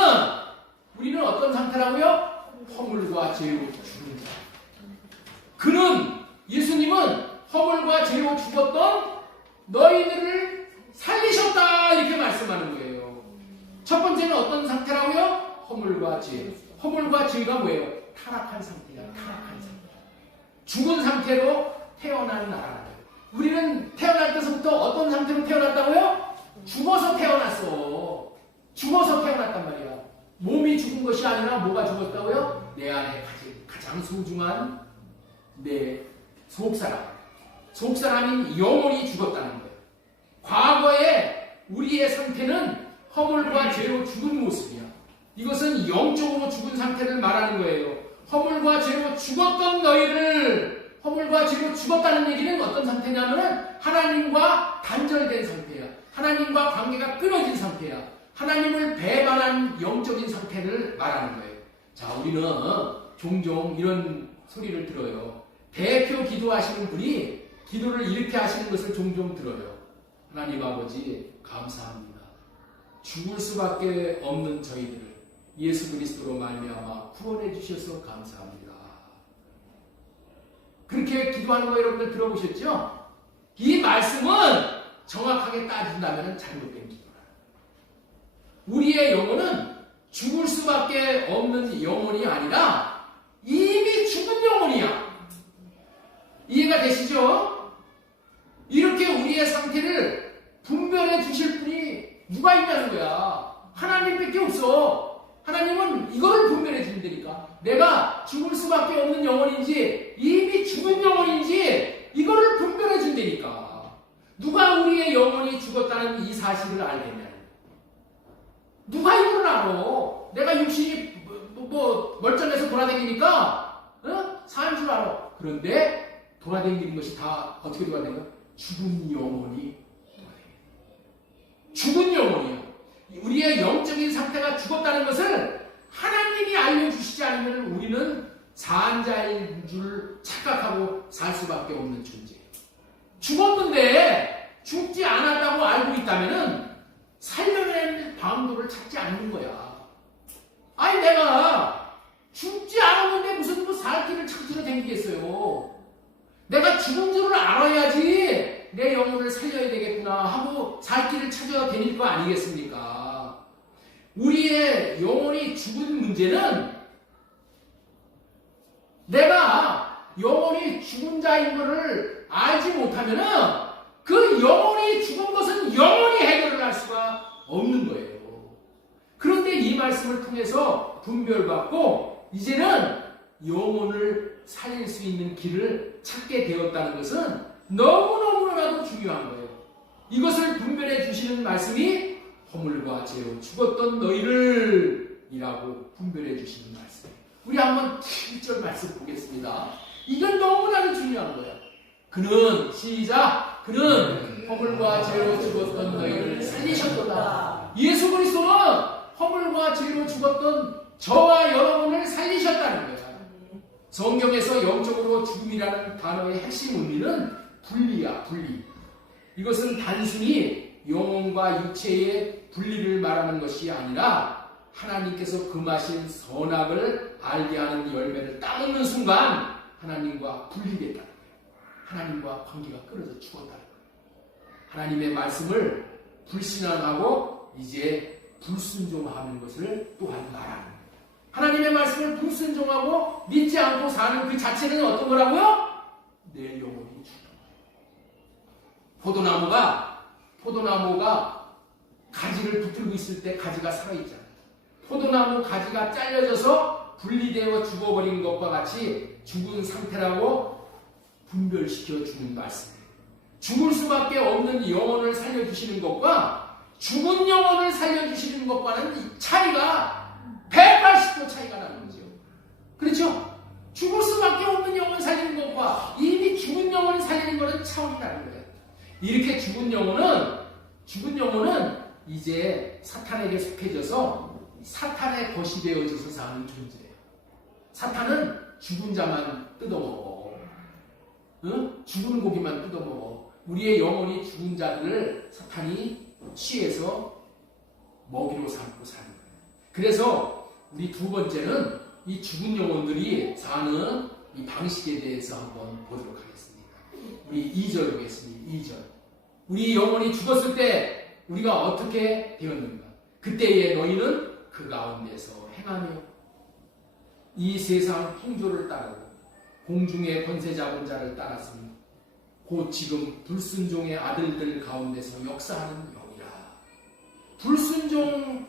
어떤 상태라고요? 허물과 죄로 죽은 자. 그는, 예수님은 허물과 죄로 죽었던 너희들을 살리셨다 이렇게 말씀하는 거예요. 첫 번째는 어떤 상태라고요? 허물과 죄. 허물과 죄가 뭐예요? 타락한 상태야. 타락한 상태. 죽은 상태로 태어난 나라는 거예요. 우리는 태어날 때서부터 어떤 상태로 태어났다고요? 죽어서 태어났어. 죽어서 태어났단 말이야. 몸이 죽은 것이 아니라 뭐가 죽었다고요? 내 안에 가장 소중한 내 속사람인 영혼이 죽었다는 거예요. 과거에 우리의 상태는 허물과 죄로 죽은 모습이야. 이것은 영적으로 죽은 상태를 말하는 거예요. 허물과 죄로 죽었던 너희를, 허물과 죄로 죽었다는 얘기는 어떤 상태냐면은 하나님과 단절된 상태야. 하나님과 관계가 끊어진 상태야. 하나님을 배반한 영적인 상태를 말하는 거예요. 자, 우리는 종종 이런 소리를 들어요. 대표 기도하시는 분이 기도를 이렇게 하시는 것을 종종 들어요. 하나님 아버지 감사합니다. 죽을 수밖에 없는 저희들을 예수 그리스도로 말미암아 구원해 주셔서 감사합니다. 그렇게 기도하는 거 여러분들 들어보셨죠? 이 말씀은 정확하게 따진다면 잘못된 기도라. 우리의 영혼은 죽을 수밖에 없는 영혼이 아니라 이미 죽은 영혼이야. 이해가 되시죠? 이렇게 우리의 상태를 분별해 주실 분이 누가 있냐는 거야. 하나님밖에 없어. 하나님은 이걸 분별해 주신다니까. 내가 죽을 수밖에 없는 영혼인지 이미 죽은 영혼인지 이거를 분별해 준다니까. 누가 우리의 영혼이 죽었다는 이 사실을 알겠냐. 누가 이걸 알아? 내가 육신이 멀쩡해서 돌아다니니까 사는 줄 알아. 그런데 돌아다니는 것이 다 어떻게 돌아다녀요? 죽은 영혼이 돌아다녀요. 죽은 영혼이요. 우리의 영적인 상태가 죽었다는 것을 하나님이 알려주시지 않으면 우리는 산자인 줄 착각하고 살 수밖에 없는 존재예요. 죽었는데 죽지 않았다고 알고 있다면 살려낼 방도를 찾지 않는 거야. 아니 내가 죽지 않았는데 무슨 살 길을 찾으러 다니겠어요. 내가 죽은 줄을 알아야지 내 영혼을 살려야 되겠구나 하고 살 길을 찾아 다닐 거 아니겠습니까? 우리의 영혼이 죽은 문제는 내가 영혼이 죽은 자인 것을 알지 못하면은 그 영혼이 죽은 것은 영혼이 해결을 할 수가 없는 거예요. 그런데 이 말씀을 통해서 분별받고 이제는 영혼을 살릴 수 있는 길을 찾게 되었다는 것은 너무너무나도 중요한 거예요. 이것을 분별해 주시는 말씀이 허물과 죄로 죽었던 너희를 이라고 분별해 주시는 말씀. 우리 한번 1절 말씀 보겠습니다. 이건 너무나도 중요한 거예요. 그는 시작. 그는 허물과 죄로 죽었던 너희를 살리셨도다. 예수 그리스도는 허물과 죄로 죽었던 저와 여러분을 살리셨다는 거예요. 성경에서 영적으로 죽음이라는 단어의 핵심 의미는 분리야, 분리. 이것은 단순히 영혼과 육체의 분리를 말하는 것이 아니라 하나님께서 금하신 선악을 알게 하는 열매를 따먹는 순간 하나님과 분리됐다는 거예요. 하나님과 관계가 끊어져 죽었다는 거예요. 하나님의 말씀을 불신앙하고 이제 불순종하는 것을 또한 말하는 거예요. 하나님의 말씀을 불순종하고 믿지 않고 사는 그 자체는 어떤 거라고요? 내 영혼이 죽는 거예요. 포도나무가 가지를 붙들고 있을 때 가지가 살아있잖아요. 포도나무 가지가 잘려져서 분리되어 죽어버린 것과 같이 죽은 상태라고 분별시켜 주는 말씀이에요. 죽을 수밖에 없는 영혼을 살려주시는 것과 죽은 영혼을 살려주시는 것과는 차이가 180도 차이가 나는 거죠. 그렇죠? 죽을 수밖에 없는 영혼 살리는 것과 이미 죽은 영혼을 살리는 것은 차원이 다른 거예요. 이렇게 죽은 영혼은 이제 사탄에게 속해져서 사탄의 것이 되어져서 사는 존재예요. 사탄은 죽은 자만 뜯어먹어. 응? 죽은 고기만 뜯어먹어. 우리의 영혼이 죽은 자들을 사탄이 취해서 먹이로 삼고 사는 거예요. 그래서 우리 두 번째는 이 죽은 영혼들이 사는 이 방식에 대해서 한번 보도록 하겠습니다. 우리 2절 보겠습니다. 2절. 우리 영혼이 죽었을 때 우리가 어떻게 되었는가? 그때에 너희는 그 가운데서 행하며 이 세상 풍조를 따르고 공중의 권세 잡은 자를 따랐으니 곧 지금 불순종의 아들들 가운데서 역사하는 영이라. 불순종하는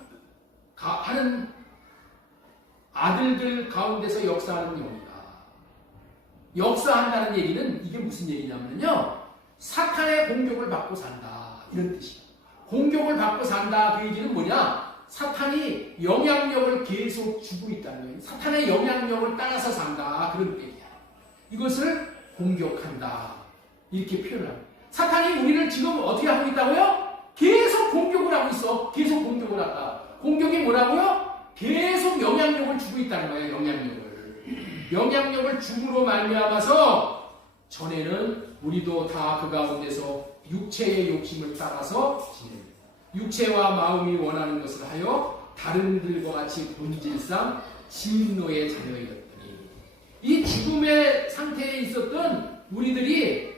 아들들 가운데서 역사하는 영이다. 역사한다는 얘기는 이게 무슨 얘기냐면요, 사탄의 공격을 받고 산다 이런 뜻이에요. 공격을 받고 산다 그 얘기는 뭐냐? 사탄이 영향력을 계속 주고 있다는 거예요. 사탄의 영향력을 따라서 산다 그런 얘기야. 이것을 공격한다 이렇게 표현을 합니다. 사탄이 우리를 지금 어떻게 하고 있다고요? 계속 공격을 하고 있어. 계속 공격을 한다. 공격이 뭐라고요? 계속 영향력을 주고 있다는 거예요. 영향력을 줌으로 말미암아서 전에는 우리도 다 그 가운데서 육체의 욕심을 따라서 지냅니다. 육체와 마음이 원하는 것을 하여 다른들과 같이 본질상 진노의 자녀이었더니, 이 죽음의 상태에 있었던 우리들이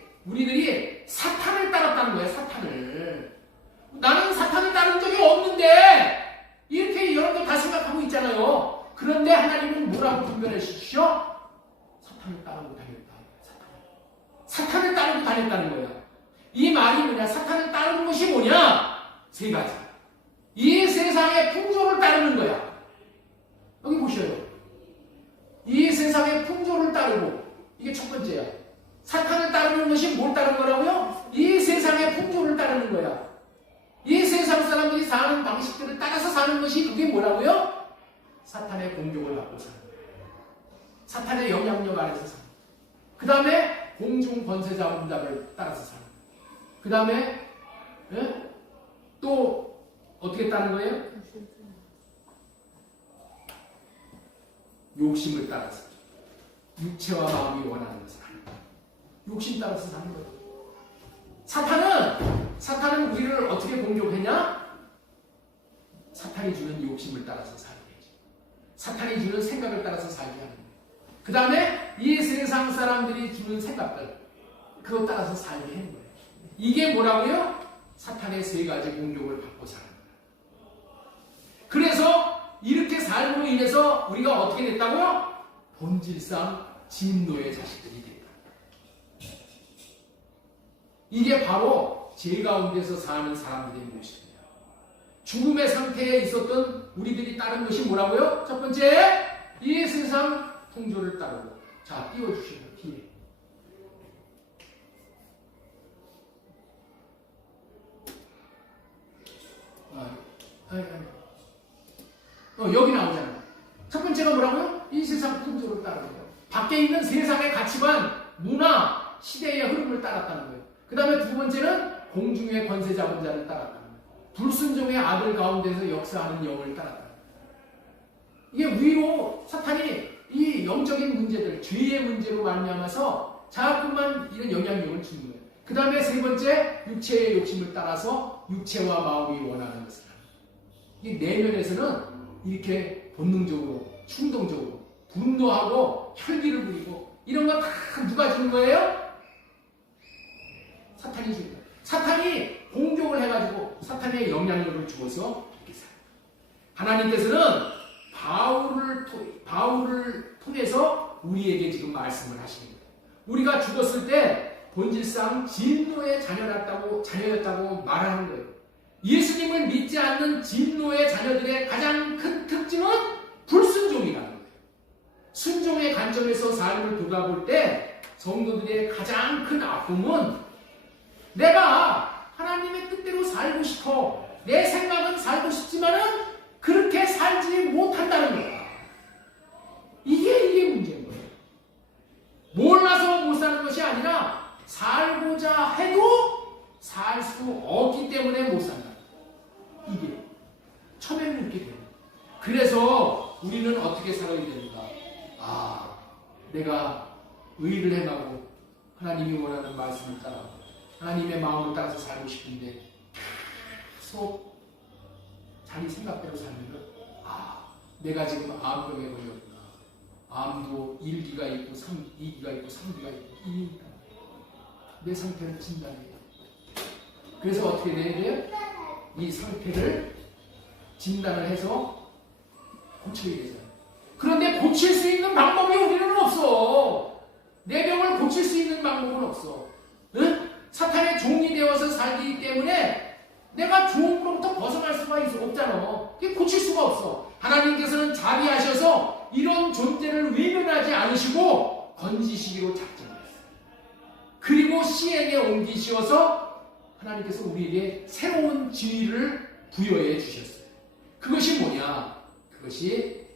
사탄을 따랐다는 거예요. 사탄을. 나는 사탄을 따른 적이 없는데 이렇게 여러분들 다 생각하고 있잖아요. 그런데 하나님은 뭐라고 분별해 주시죠? 사탄을 따르고 다녔다. 사탄을 따르고 다녔다는 거야. 이 말이 뭐냐? 사탄을 따르는 것이 뭐냐? 세 가지. 이 세상의 풍조를 따르는 거야. 여기 보셔요. 이 세상의 풍조를 따르고, 이게 첫 번째야. 사탄을 따르는 것이 뭘 따르는 거라고요? 이 세상의 풍조를 따르는 거야. 이 세상 사람들이 사는 방식들을 따라서 사는 것이 그게 뭐라고요? 사탄의 공격을 받고 사는 거예요. 사탄의 영향력 아래서 사는 거예요. 그 다음에 공중 권세 잡은 자를 따라서 사는 거예요. 그 다음에 또 어떻게 따는 거예요? 욕심을 따라서, 육체와 마음이 원하는 것을 하는 거예요. 욕심 따라서 사는 거예요. 사탄은 우리를 어떻게 공격했냐? 사탄이 주는 욕심을 따라서 살게 해줘. 사탄이 주는 생각을 따라서 살게 하는 거예요. 그 다음에 이 세상 사람들이 주는 생각들, 그것 따라서 살게 하는 거예요. 이게 뭐라고요? 사탄의 세 가지 공격을 받고 사는 거예요. 그래서 이렇게 삶으로 인해서 우리가 어떻게 됐다고요? 본질상 진노의 자식들이 됐다. 이게 바로 죄 가운데서 사는 사람들의 모습입니다. 죽음의 상태에 있었던 우리들이 따른 것이 뭐라고요? 첫 번째, 이 세상 풍조를 따르고. 자, 띄워주시죠. 뒤에. 여기 나오잖아요. 첫 번째가 뭐라고요? 이 세상 풍조를 따르는 거예요. 밖에 있는 세상의 가치관, 문화, 시대의 흐름을 따랐다는 거예요. 그 다음에 두 번째는 공중의 권세 잡은 자를 따랐다는 거예요. 불순종의 아들 가운데서 역사하는 영을 따랐다는 거예요. 이게 위로 사탄이 이 영적인 문제들, 죄의 문제로 말미암아서 자꾸만 이런 영향력을 주는 거예요. 그 다음에 세 번째, 육체의 욕심을 따라서 육체와 마음이 원하는 것을 하는 거예요. 이 내면에서는 이렇게 본능적으로, 충동적으로, 분노하고 혈기를 부리고 이런 거 다 누가 주는 거예요? 사탄이 주는 거예요. 사탄이 공격을 해가지고 사탄의 영향력을 주어서 이렇게 살아요. 하나님께서는 바울을 통해서 우리에게 지금 말씀을 하시는 거예요. 우리가 죽었을 때 본질상 진노의 자녀였다고 말하는 거예요. 예수님을 믿지 않는 진노의 자녀들의 가장 큰 특징은 불순종이라는 거예요. 순종의 관점에서 삶을 돌아볼 때 성도들의 가장 큰 아픔은 내가 하나님의 뜻대로 살고 싶어. 내 생각은 살고 싶지만은 그렇게 살지 못한다는 거야. 이게 문제인 거예요. 몰라서 못 사는 것이 아니라 살고자 해도 살 수 없기 때문에 못 산다. 이게 처음에는 이렇게 돼요. 그래서 우리는 어떻게 살아야 되는가? 내가 의를 행하고 하나님이 원하는 말씀을 따라 하나님의 마음을 따라서 살고 싶은데 계속 자기 생각대로 살면 내가 지금 암병에 걸렸구나. 암도 1기가 있고 2기가 있고 3기가 있고 내 상태를 진단해요. 그래서 어떻게 해야 돼요? 이 상태를 진단을 해서 고쳐야 되잖아요. 그런데 고칠 수 있는 방법이 우리는 없어. 내 병을 고칠 수 있는 방법은 없어. 응? 사탄의 종이 되어서 살기 때문에 내가 종으로부터 벗어날 수가 없잖아. 그게 고칠 수가 없어. 하나님께서는 자비하셔서 이런 존재를 외면하지 않으시고 건지시기로 작정했어요. 그리고 시행에 옮기시어서 하나님께서 우리에게 새로운 지위를 부여해 주셨어요. 그것이 뭐냐? 그것이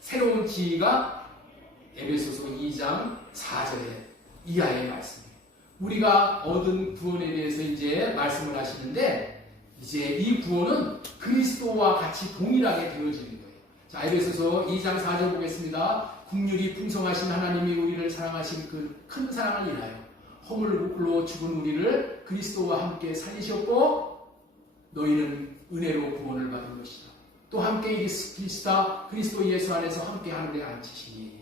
새로운 지위가 에베소서 2장 4절에 이하의 말씀이에요. 우리가 얻은 구원에 대해서 이제 말씀을 하시는데 이제 이 구원은 그리스도와 같이 동일하게 되어지는 거예요. 자, 에베소서 2장 4절 보겠습니다. 긍휼이 풍성하신 하나님이 우리를 사랑하신 그 큰 사랑을 인하여 허물로 죽은 우리를 그리스도와 함께 살리셨고 너희는 은혜로 구원을 받은 것이다. 또 함께 그리스도 예수 안에서 함께 하늘에 앉히시니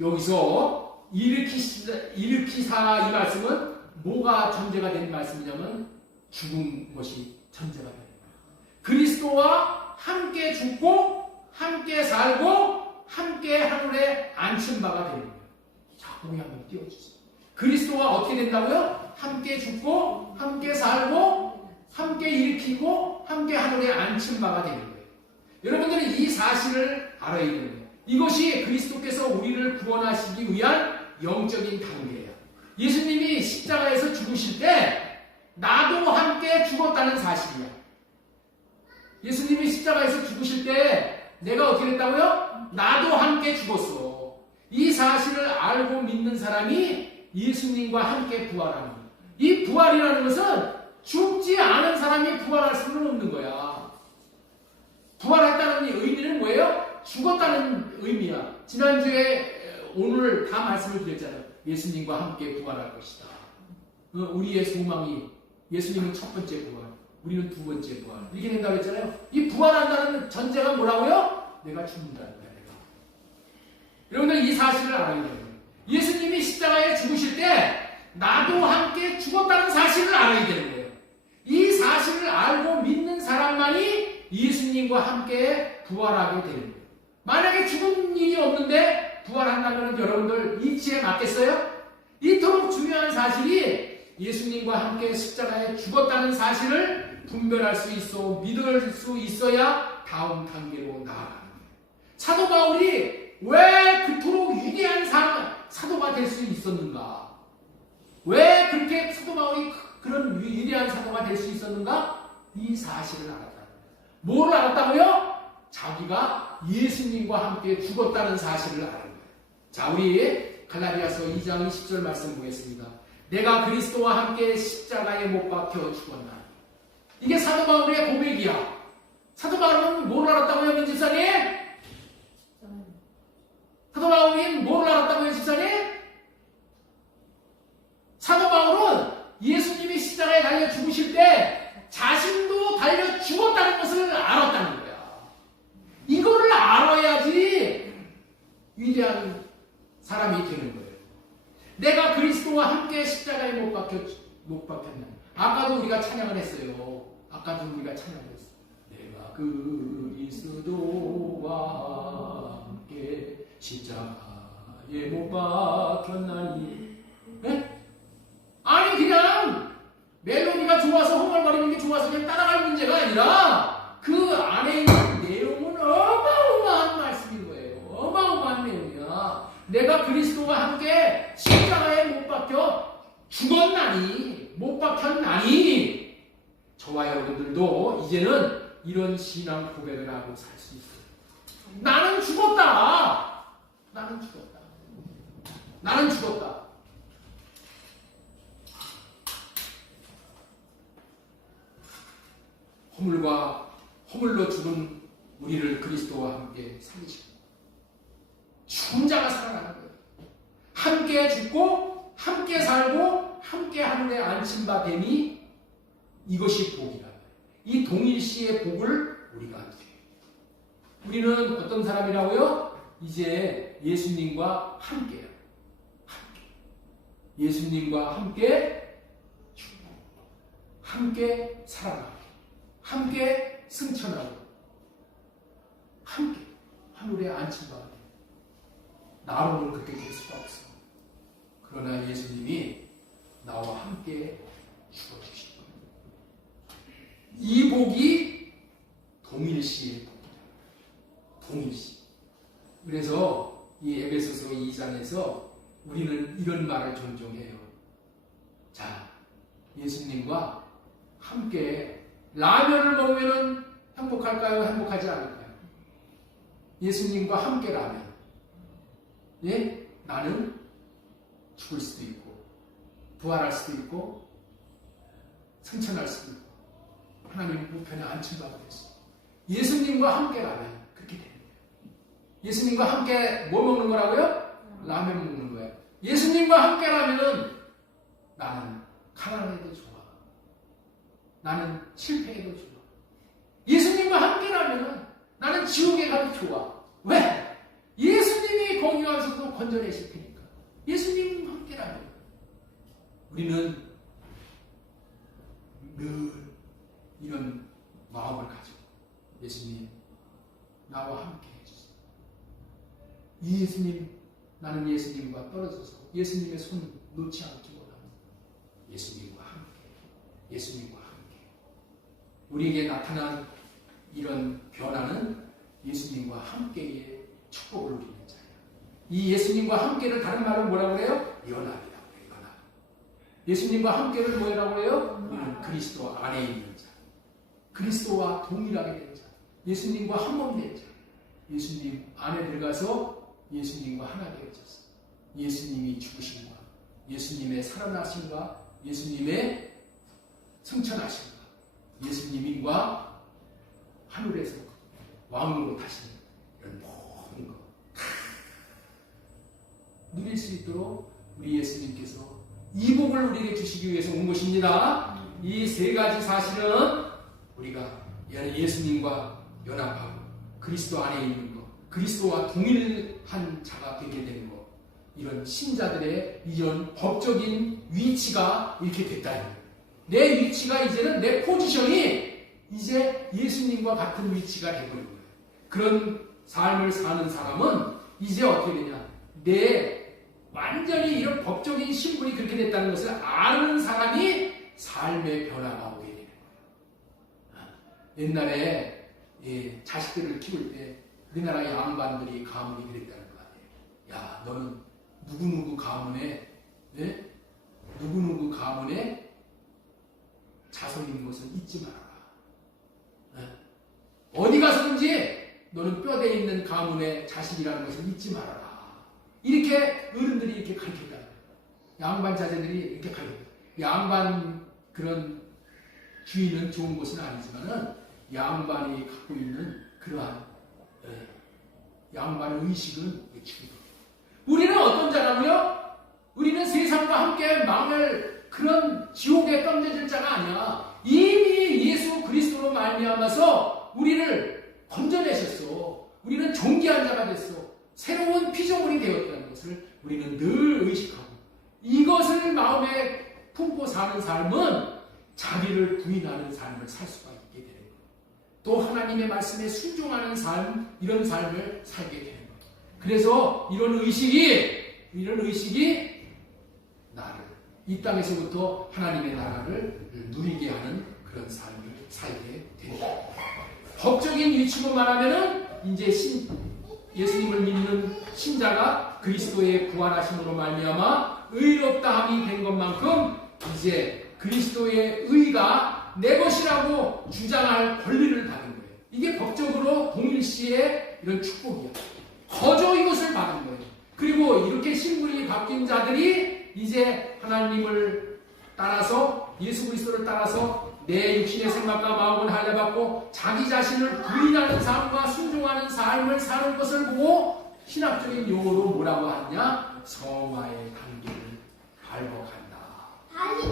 여기서 일으키사 이 말씀은 뭐가 전제가 된 말씀이냐면 죽은 것이 전제가 됩니다. 그리스도와 함께 죽고 함께 살고 함께 하늘에 앉힌 바가 됩니다. 자, 거기 한번 띄워주세요. 그리스도와 어떻게 된다고요? 함께 죽고 함께 살고 함께 일으키고 함께 하늘에 앉힌 바가 되는 거예요. 여러분들은 이 사실을 알아야 되는 거예요. 이것이 그리스도께서 우리를 구원하시기 위한 영적인 단계예요. 예수님이 십자가에서 죽으실 때 나도 함께 죽었다는 사실이야. 예수님이 십자가에서 죽으실 때 내가 어떻게 됐다고요? 나도 함께 죽었어. 이 사실을 알고 믿는 사람이 예수님과 함께 부활하는 거예요. 이 부활이라는 것은 죽지 않은 사람이 부활할 수는 없는 거야. 부활했다는 의미는 뭐예요? 죽었다는 의미야. 지난주에 오늘 다 말씀을 드렸잖아요. 예수님과 함께 부활할 것이다. 우리의 소망이 예수님은 첫 번째 부활, 우리는 두 번째 부활. 이렇게 된다고 했잖아요. 이 부활한다는 전제가 뭐라고요? 내가 죽는다는 거야. 여러분들 이 사실을 알아야 돼요. 예수님이 십자가에 죽으실 때 나도 함께 죽었다는 사실을 알아야 되는 거예요. 이 사실을 알고 믿는 사람만이 예수님과 함께 부활하게 되는 거예요. 만약에 죽은 일이 없는데 부활한다면 여러분들 이치에 맞겠어요? 이토록 중요한 사실이 예수님과 함께 십자가에 죽었다는 사실을 분별할 수 있어 믿을 수 있어야 다음 단계로 나아가는 거예요. 사도 바울이 왜 그토록 위대한 사도가 될 수 있었는가? 왜 그렇게 사도 바울이 그런 위대한 사도가 될 수 있었는가? 이 사실을 알았다. 뭘 알았다고요? 자기가 예수님과 함께 죽었다는 사실을 아는 거예요. 자, 우리 갈라디아서 2장 20절 말씀 보겠습니다. 내가 그리스도와 함께 십자가에 못 박혀 죽었나. 이게 사도 바울의 고백이야. 사도 바울은 뭘 알았다고요, 민집사님? 사도 바울은 위대한 사람이 되는 거예요. 내가 그리스도와 함께 십자가에 못 박혔나. 아까도 우리가 찬양을 했어요. 내가 그리스도와 함께 십자가에 못 박혔나니. 네? 아니 그냥 멜로디가 좋아서 흥얼거리는 게 좋아서 그냥 따라갈 문제가 아니라 그 안에 있는 내용은 어마어마한 말씀인 거예요. 어마어마한 내용이야. 내가 그리스도와 함께 십자가에 못 박혀 죽었나니, 못 박혔나니, 저와 여러분들도 이제는 이런 신앙 고백을 하고 살 수 있어요. 나는 죽었다. 허물로 죽은 우리를 그리스도와 함께 살리시고 죽은 자가 살아나는 거예요. 함께 죽고 함께 살고 함께 하늘에 앉힌 바 됨이 이것이 복이다. 이 동일시의 복을 우리가 누려요. 우리는 어떤 사람이라고요? 이제 예수님과 함께요. 예수님과 함께 죽고 함께 살아나고 함께 승천하고 함께 하늘에 앉힌 바 됨. 나로는 그렇게 될 수가 없어. 그러나 예수님이 나와 함께 죽어주신 거예요. 이 복이 동일시의 복이다. 동일시. 그래서 이 에베소서 2장에서 우리는 이런 말을 종종 해요. 자, 예수님과 함께 라면을 먹으면 행복할까요? 행복하지 않을까요? 예수님과 함께 라면. 예? 나는 죽을 수도 있고 부활할 수도 있고 승천할 수도 있고 하나님 우편에 앉힌 바가 됐어. 예수님과 함께라면 그렇게 됩니다. 예수님과 함께 뭐 먹는 거라고요? 라면 먹는 거예요. 예수님과 함께라면은 나는 가난해도 좋아. 나는 실패해도 좋아. 예수님과 함께라면은 나는 지옥에 가도 좋아. 왜? 예수님이 공유하셔서 건져내실 테니까. 예수님과 함께라면 우리는 늘 이런 마음을 가지고 예수님 나와 함께 해주세요. 이 예수님, 나는 예수님과 떨어져서 예수님의 손 놓지 않기 원합니다. 예수님과 함께 우리에게 나타난 이런 변화는 예수님과 함께의 축복을 누리는 자예요. 이 예수님과 함께를 다른 말로 뭐라고 해요? 연합이라고 해요. 연합. 예수님과 함께를 뭐라고 해요? 우리는 그리스도 안에 있는 자. 그리스도와 동일하게 된 자. 예수님과 한 몸 된 자. 예수님 안에 들어가서 예수님과 하나 되어졌어. 예수님이 죽으심과 예수님의 살아나심과 예수님의 승천하심과 예수님과 하늘에서 왕으로 다시 이런 모든 것 누릴 수 있도록 우리 예수님께서 이 복을 우리에게 주시기 위해서 온 것입니다. 이 세 가지 사실은 우리가 예수님과 연합하고 그리스도 안에 있는 것, 그리스도와 동일한 자가 되게 되는 것, 이런 신자들의 이런 법적인 위치가 이렇게 됐다. 내 위치가 이제는 내 포지션이 이제 예수님과 같은 위치가 되버린 거예요. 그런 삶을 사는 사람은 이제 어떻게 되냐? 내 완전히 이런 법적인 신분이 그렇게 됐다는 것을 아는 사람이 삶의 변화가 오게 되는 거예요. 옛날에 자식들을 키울 때 우리나라 양반들이 가문이 그랬다는 거 아니에요. 야, 너는 누구누구 가문에 누구누구 가문에 자손인 것을 잊지 말아라. 어디 가서든지 너는 뼈대 있는 가문의 자식이라는 것을 잊지 말아라. 이렇게 어른들이 이렇게 가르쳤다. 양반 자제들이 이렇게 가르쳤다. 양반 그런 주인은 좋은 것은 아니지만은 양반이 갖고 있는 그러한 양반의 의식은 중요해요. 우리는 어떤 자라고요? 우리는 세상과 함께 망할 그런 지옥에 떨어질 자가 아니야. 이미 예수 그리스도로 말미암아서 우리를 건져내셨어. 우리는 존귀한 자가 됐어. 새로운 피조물이 되었다는 것을 우리는 늘 의식하고 이것을 마음에 품고 사는 삶은 자기를 부인하는 삶을 살 수가 있게 되는 거예요. 또 하나님의 말씀에 순종하는 삶, 이런 삶을 살게 되는 거예요. 그래서 이런 의식이 나를 이 땅에서부터 하나님의 나라를 누리게 하는 그런 삶을 살게 됩니다. 법적인 위치로 말하면은 이제 예수님을 믿는 신자가 그리스도의 부활하심으로 말미암아 의롭다함이 된 것만큼 이제 그리스도의 의가 내 것이라고 주장할 권리를 받은 거예요. 이게 법적으로 동일시의 이런 축복이야. 거저 이것을 받은 거예요. 그리고 이렇게 신분이 바뀐 자들이 이제 하나님을 따라서 예수 그리스도를 따라서 내 육신의 생각과 마음을 할례받고 자기 자신을 부인하는 삶과 순종하는 삶을 사는 것을 보고 신학적인 용어로 뭐라고 하냐? 성화의 단계를 밟아간다.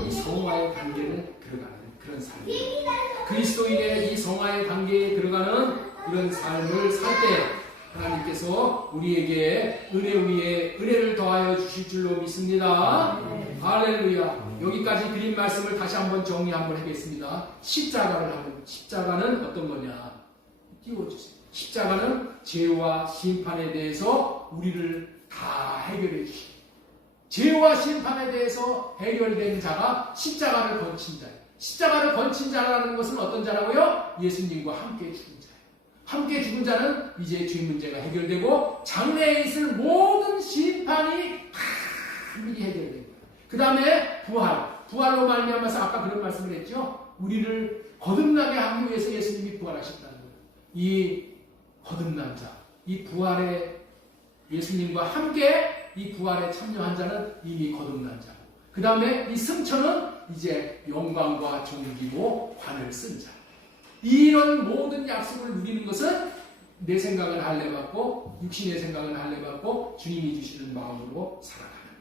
이 성화의 단계를 들어가는 그런 삶입니다. 그리스도인의 이 성화의 단계에 들어가는 이런 삶을 살 때 하나님께서 우리에게 은혜 위에 은혜를 더하여 주실 줄로 믿습니다. 할렐루야. 여기까지 드린 말씀을 다시 한번 정리 한번 하겠습니다. 십자가는 어떤 거냐? 띄워주세요. 십자가는 죄와 심판에 대해서 우리를 다 해결해 주시고 죄와 심판에 대해서 해결된 자가 십자가를 건친 자예요. 십자가를 건친 자라는 것은 어떤 자라고요? 예수님과 함께 죽은 자예요. 함께 죽은 자는 이제 죄 문제가 해결되고 장래에 있을 모든 심판이 다 미리 해결된 거예요. 그 다음에 부활로 말미암아서 아까 그런 말씀을 했죠. 우리를 거듭나게 하기 위해서 예수님이 부활하셨다는 거예요. 이 거듭난 자, 이 부활에 예수님과 함께 이 부활에 참여한 자는 이미 거듭난 자고, 그 다음에 이 승천은 이제 영광과 존귀로 관을 쓴 자. 이런 모든 약속을 누리는 것은 내 생각은 할례받고 육신의 생각은 할례받고 주님이 주시는 마음으로 살아가는 거예요.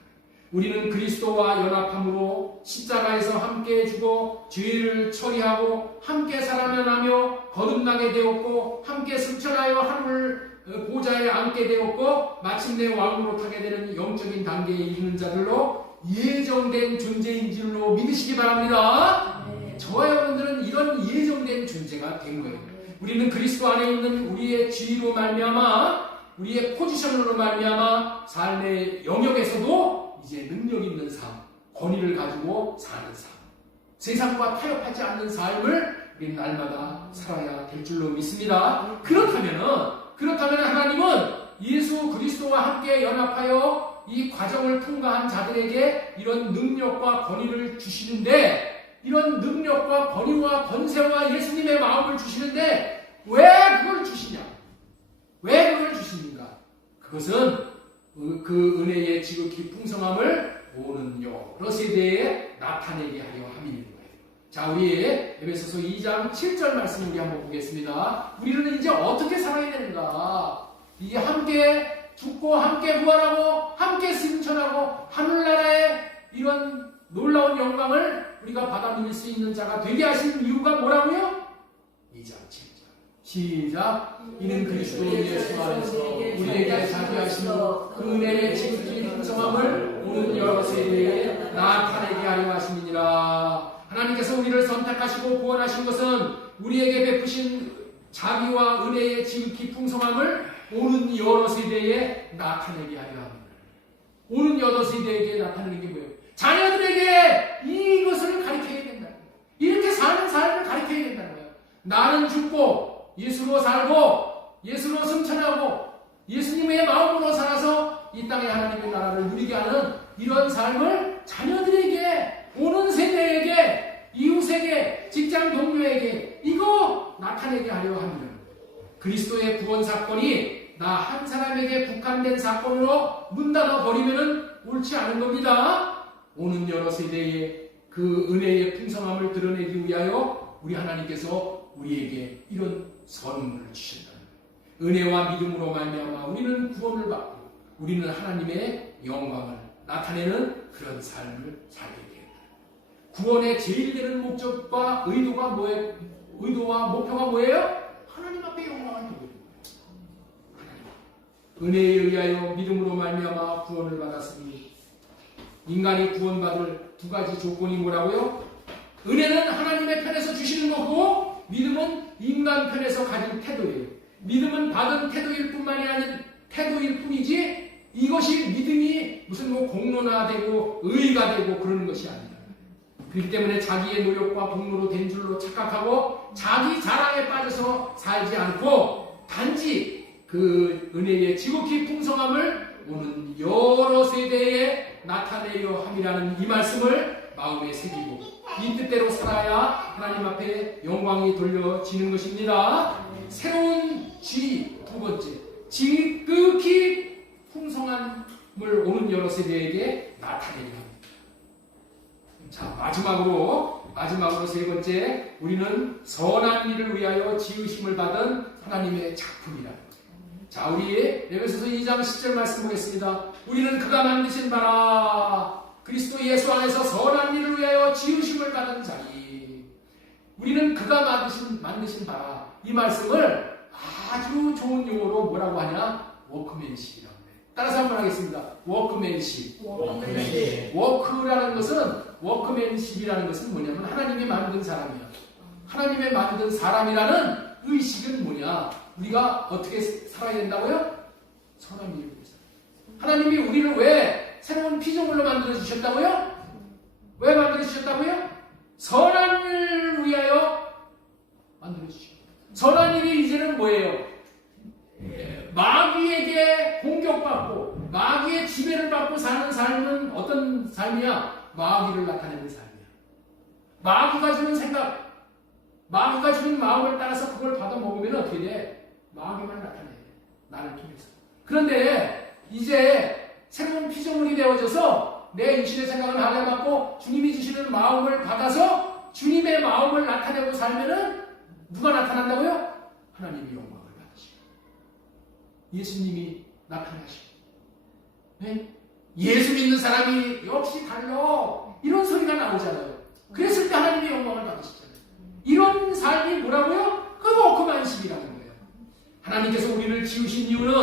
우리는 그리스도와 연합함으로 십자가에서 함께 죽어 죄를 처리하고 함께 살아나며 거듭나게 되었고 함께 승천하여 하늘 보좌에 앉게 되었고 마침내 왕으로 타게 되는 영적인 단계에 이르는 자들로 예정된 존재인 줄로 믿으시기 바랍니다. 저와 여러분들은 이런 예정된 존재가 된 거예요. 우리는 그리스도 안에 있는 우리의 지위로 말미암아 우리의 포지션으로 말미암아 삶의 영역에서도 이제 능력 있는 삶, 권위를 가지고 사는 삶, 세상과 타협하지 않는 삶을 우리는 날마다 살아야 될 줄로 믿습니다. 그렇다면 하나님은 예수 그리스도와 함께 연합하여 이 과정을 통과한 자들에게 이런 능력과 권위를 주시는데, 이런 능력과 권위와 권세와 예수님의 마음을 주시는데 왜 그걸 주시냐? 왜 그걸 주십니까? 그것은 그 은혜의 지극히 풍성함을 오는 여러 세대에 나타내게 하려 함이는 거예요. 자, 우리 에베소서 2장 7절 말씀 우리 한번 보겠습니다. 우리는 이제 어떻게 살아야 되는가? 이게 함께 죽고 함께 부활하고 함께 승천하고 하늘나라의 이런 놀라운 영광을 우리가 받아 누릴 수 있는 자가 되게 하신 이유가 뭐라고요? 2장 7절 시작. 이는 그리스도 예수 안에서 우리에게 자비하신 그 은혜의 지극히 풍성함을 오는 여러 세대에 나타내게 하려 하심이니라. 하나님께서 우리를 선택하시고 구원하신 것은 우리에게 베푸신 자비와 은혜의 지극히 풍성함을 오는 여러 세대에 나타내게 하려 합니다. 오는 여러 세대에게 나타내는 게 뭐예요? 자녀들에게 이것을 가르쳐야 된다는 거예요. 이렇게 사는 삶을 가르쳐야 된다는 거예요. 나는 죽고 예수로 살고 예수로 승천하고 예수님의 마음으로 살아서 이 땅에 하나님의 나라를 누리게 하는 이런 삶을 자녀들에게, 오는 세대에게, 이웃에게, 직장 동료에게 이거 나타내게 하려 합니다. 그리스도의 구원 사건이 나 한 사람에게 국한된 사건으로 문 닫아 버리면은 옳지 않은 겁니다. 오는 여러 세대에 그 은혜의 풍성함을 드러내기 위하여 우리 하나님께서 우리에게 이런 선물을 주신다는 거예요. 은혜와 믿음으로 말미암아 우리는 구원을 받고 우리는 하나님의 영광을 나타내는 그런 삶을 살게 됩니다. 구원의 제일 되는 목적과 의도가 뭐예요? 의도와 목표가 뭐예요? 하나님 앞에 영광을 돌리는 거예요. 은혜에 의하여 믿음으로 말미암아 구원을 받았으니 인간이 구원받을 두 가지 조건이 뭐라고요? 은혜는 하나님의 편에서 주시는 거고 믿음은 인간 편에서 가진 태도예요. 믿음은 받은 태도일 뿐만이 아닌 태도일 뿐이지 이것이 믿음이 무슨 뭐 공론화되고 의의가 되고 그러는 것이 아니다. 그렇기 때문에 자기의 노력과 공로로 된 줄로 착각하고 자기 자랑에 빠져서 살지 않고 단지 그 은혜의 지극히 풍성함을 오는 여러 세대에 나타내려 함이라는 이 말씀을 마음에 새기고 이 뜻대로 살아야 하나님 앞에 영광이 돌려지는 것입니다. 새로운 두 번째, 지극히 풍성함을 오는 여러 세대에게 나타내려 합니다. 자, 마지막으로 세 번째, 우리는 선한 일을 위하여 지으심을 받은 하나님의 작품이라. 자, 우리 에베소서 2장 10절 말씀 보겠습니다. 우리는 그가 만드신 바라 그리스도 예수 안에서 선한 일을 위하여 지으심을 받은 자리. 우리는 그가 만드신 바라. 이 말씀을 아주 좋은 용어로 뭐라고 하냐? 워크맨십이라고 해요. 따라서 한번 하겠습니다. 워크맨십. 워크맨십이라는 것은 뭐냐면 하나님이 만든 사람이야. 하나님의 만든 사람이라는 의식은 뭐냐? 우리가 어떻게 살아야 된다고요? 선한 일을 위해서. 하나님이 우리를 왜 새로운 피조물로 만들어 주셨다고요? 왜 만들어 주셨다고요? 선한 일을 위하여 만들어 주셨다. 선한 일이 이제는 뭐예요? 마귀에게 공격받고 마귀의 지배를 받고 사는 삶은 어떤 삶이야? 마귀를 나타내는 삶이야. 마귀가 주는 생각, 마귀가 주는 마음을 따라서 그걸 받아 먹으면 어떻게 돼? 마귀만 나타내. 나를 통해서. 그런데 이제 새로운 피조물이 되어져서 내 육신의 생각을 하게 받고 주님이 주시는 마음을 받아서 주님의 마음을 나타내고 살면은 누가 나타난다고요? 하나님이 영광을 받으시고 예수님이 나타나시고 네? 예수 믿는 사람이 역시 달라 이런 소리가 나오잖아요. 그랬을 때 하나님이 영광을 받으시잖아요. 이런 삶이 뭐라고요? 그 워크만십이라는 거예요. 하나님께서 우리를 지으신 이유는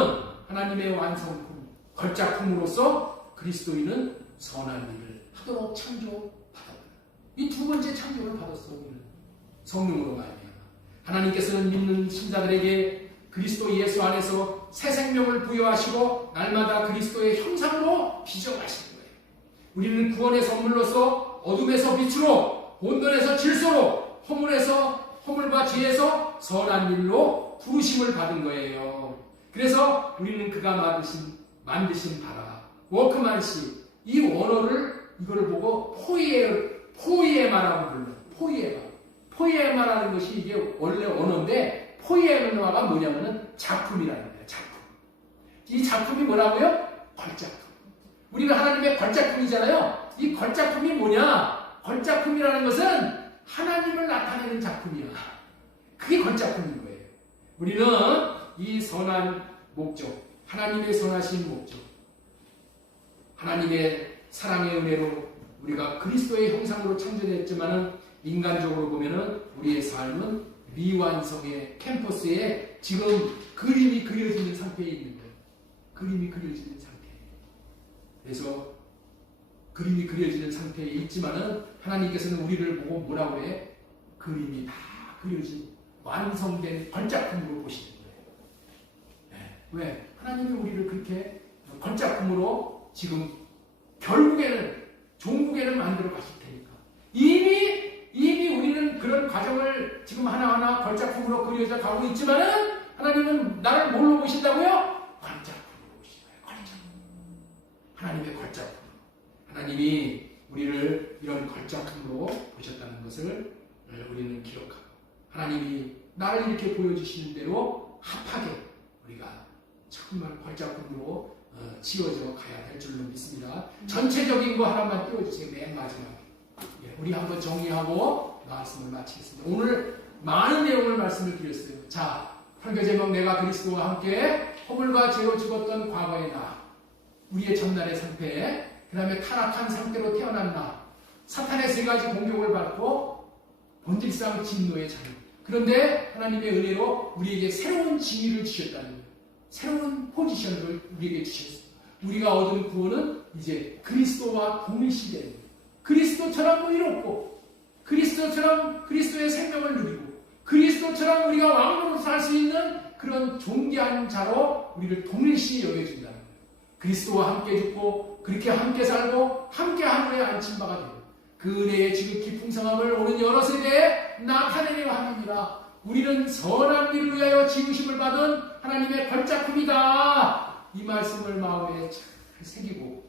하나님의 완성품, 걸작품으로서 그리스도인은 선한 일을 하도록 창조받았다. 이 두 번째 창조를 받았어. 우리는 성령으로 말미암아 하나님께서는 믿는 신자들에게 그리스도 예수 안에서 새 생명을 부여하시고 날마다 그리스도의 형상으로 빚어가시는 거예요. 우리는 구원의 선물로서 어둠에서 빛으로, 혼돈에서 질서로, 허물과 죄에서 선한 일로 부르심을 받은 거예요. 그래서 우리는 그가 만드신 바라, 워크만십, 이 원어를 이거를 보고 포이에마라고 불러요. 포이에마라는 것이 이게 원래 언어인데 포이에마가 뭐냐면은 작품이라는 거예요. 작품. 이 작품이 뭐라고요? 걸작품. 우리가 하나님의 걸작품이잖아요. 이 걸작품이 뭐냐? 걸작품이라는 것은 하나님을 나타내는 작품이야. 그게 걸작품인 거예요. 우리는 이 선한 목적, 하나님의 선하신 목적, 하나님의 사랑의 은혜로 우리가 그리스도의 형상으로 창조됐지만은 인간적으로 보면은 우리의 삶은 미완성의 캠퍼스에 지금 그림이 그려지는 상태에 있는 거예요. 그림이 그려지는 상태에. 그래서 그림이 그려지는 상태에 있지만은 하나님께서는 우리를 보고 뭐라고 그래? 그림이 다 그려진 완성된 걸작품으로 보시는 거예요. 네. 왜? 하나님이 우리를 그렇게 걸작품으로 지금 결국에는 종국에는 만들어 가실 테니까. 이미 우리는 그런 과정을 지금 하나하나 걸작품으로 그려져 가고 있지만은 하나님은 나를 뭘로 보신다고요? 걸작품으로 보시는 거예요. 하나님의 걸작품. 하나님이 우리를 이런 걸작품으로 보셨다는 것을 우리는 기억하고 하나님이 나를 이렇게 보여주시는 대로 합하게 우리가 정말 걸작품으로 지어져 가야 될 줄로 믿습니다. 전체적인 거 하나만 띄워주세요. 맨 마지막에. 우리 한번 정리하고 말씀을 마치겠습니다. 오늘 많은 내용을 말씀을 드렸어요. 자, 설교 제목 내가 그리스도와 함께 허물과 죄로 죽었던 과거의 나, 우리의 전날의 상태, 그 다음에 타락한 상태로 태어난 나, 사탄의 세 가지 공격을 받고 본질상 진노의 자유. 그런데 하나님의 은혜로 우리에게 새로운 지위를 주셨다는 거예요. 새로운 포지션을 우리에게 주셨습니다. 우리가 얻은 구원은 이제 그리스도와 동일시되는 거예요. 그리스도처럼 의롭고 그리스도처럼 그리스도의 생명을 누리고 그리스도처럼 우리가 왕으로 살 수 있는 그런 존귀한 자로 우리를 동일시 여겨준다는 거예요. 그리스도와 함께 죽고 그렇게 함께 살고 함께 하늘에 안친 바가 되고 그 은혜의 지극히 풍성함을 오는 여러 세대에 나타내려 하느니라. 우리는 선한 일을 위하여 지으심을 받은 하나님의 걸작품이다. 이 말씀을 마음에 잘 새기고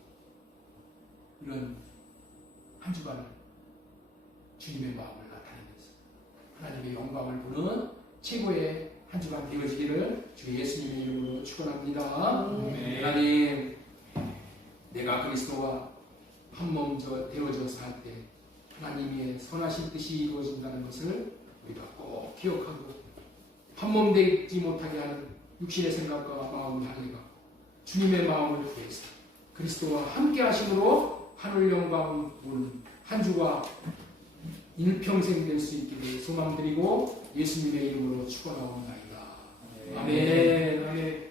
이런 한 주간을 주님의 마음을 나타내면서 하나님의 영광을 보는 최고의 한 주간 되어지기를 주 예수님의 이름으로 축원합니다. 하나님, 내가 그리스도와 한 몸 되어져 살 때 하나님의 선하신 뜻이 이루어진다는 것을 우리가 꼭 기억하고 한 몸 되지 못하게 하는 육신의 생각과 마음을 향해 가고 주님의 마음을 구해서 그리스도와 함께 하심으로 하늘 영광 보는 한 주가 일평생 될 수 있기를 소망드리고 예수님의 이름으로 축원하옵나이다. 아멘. 아멘.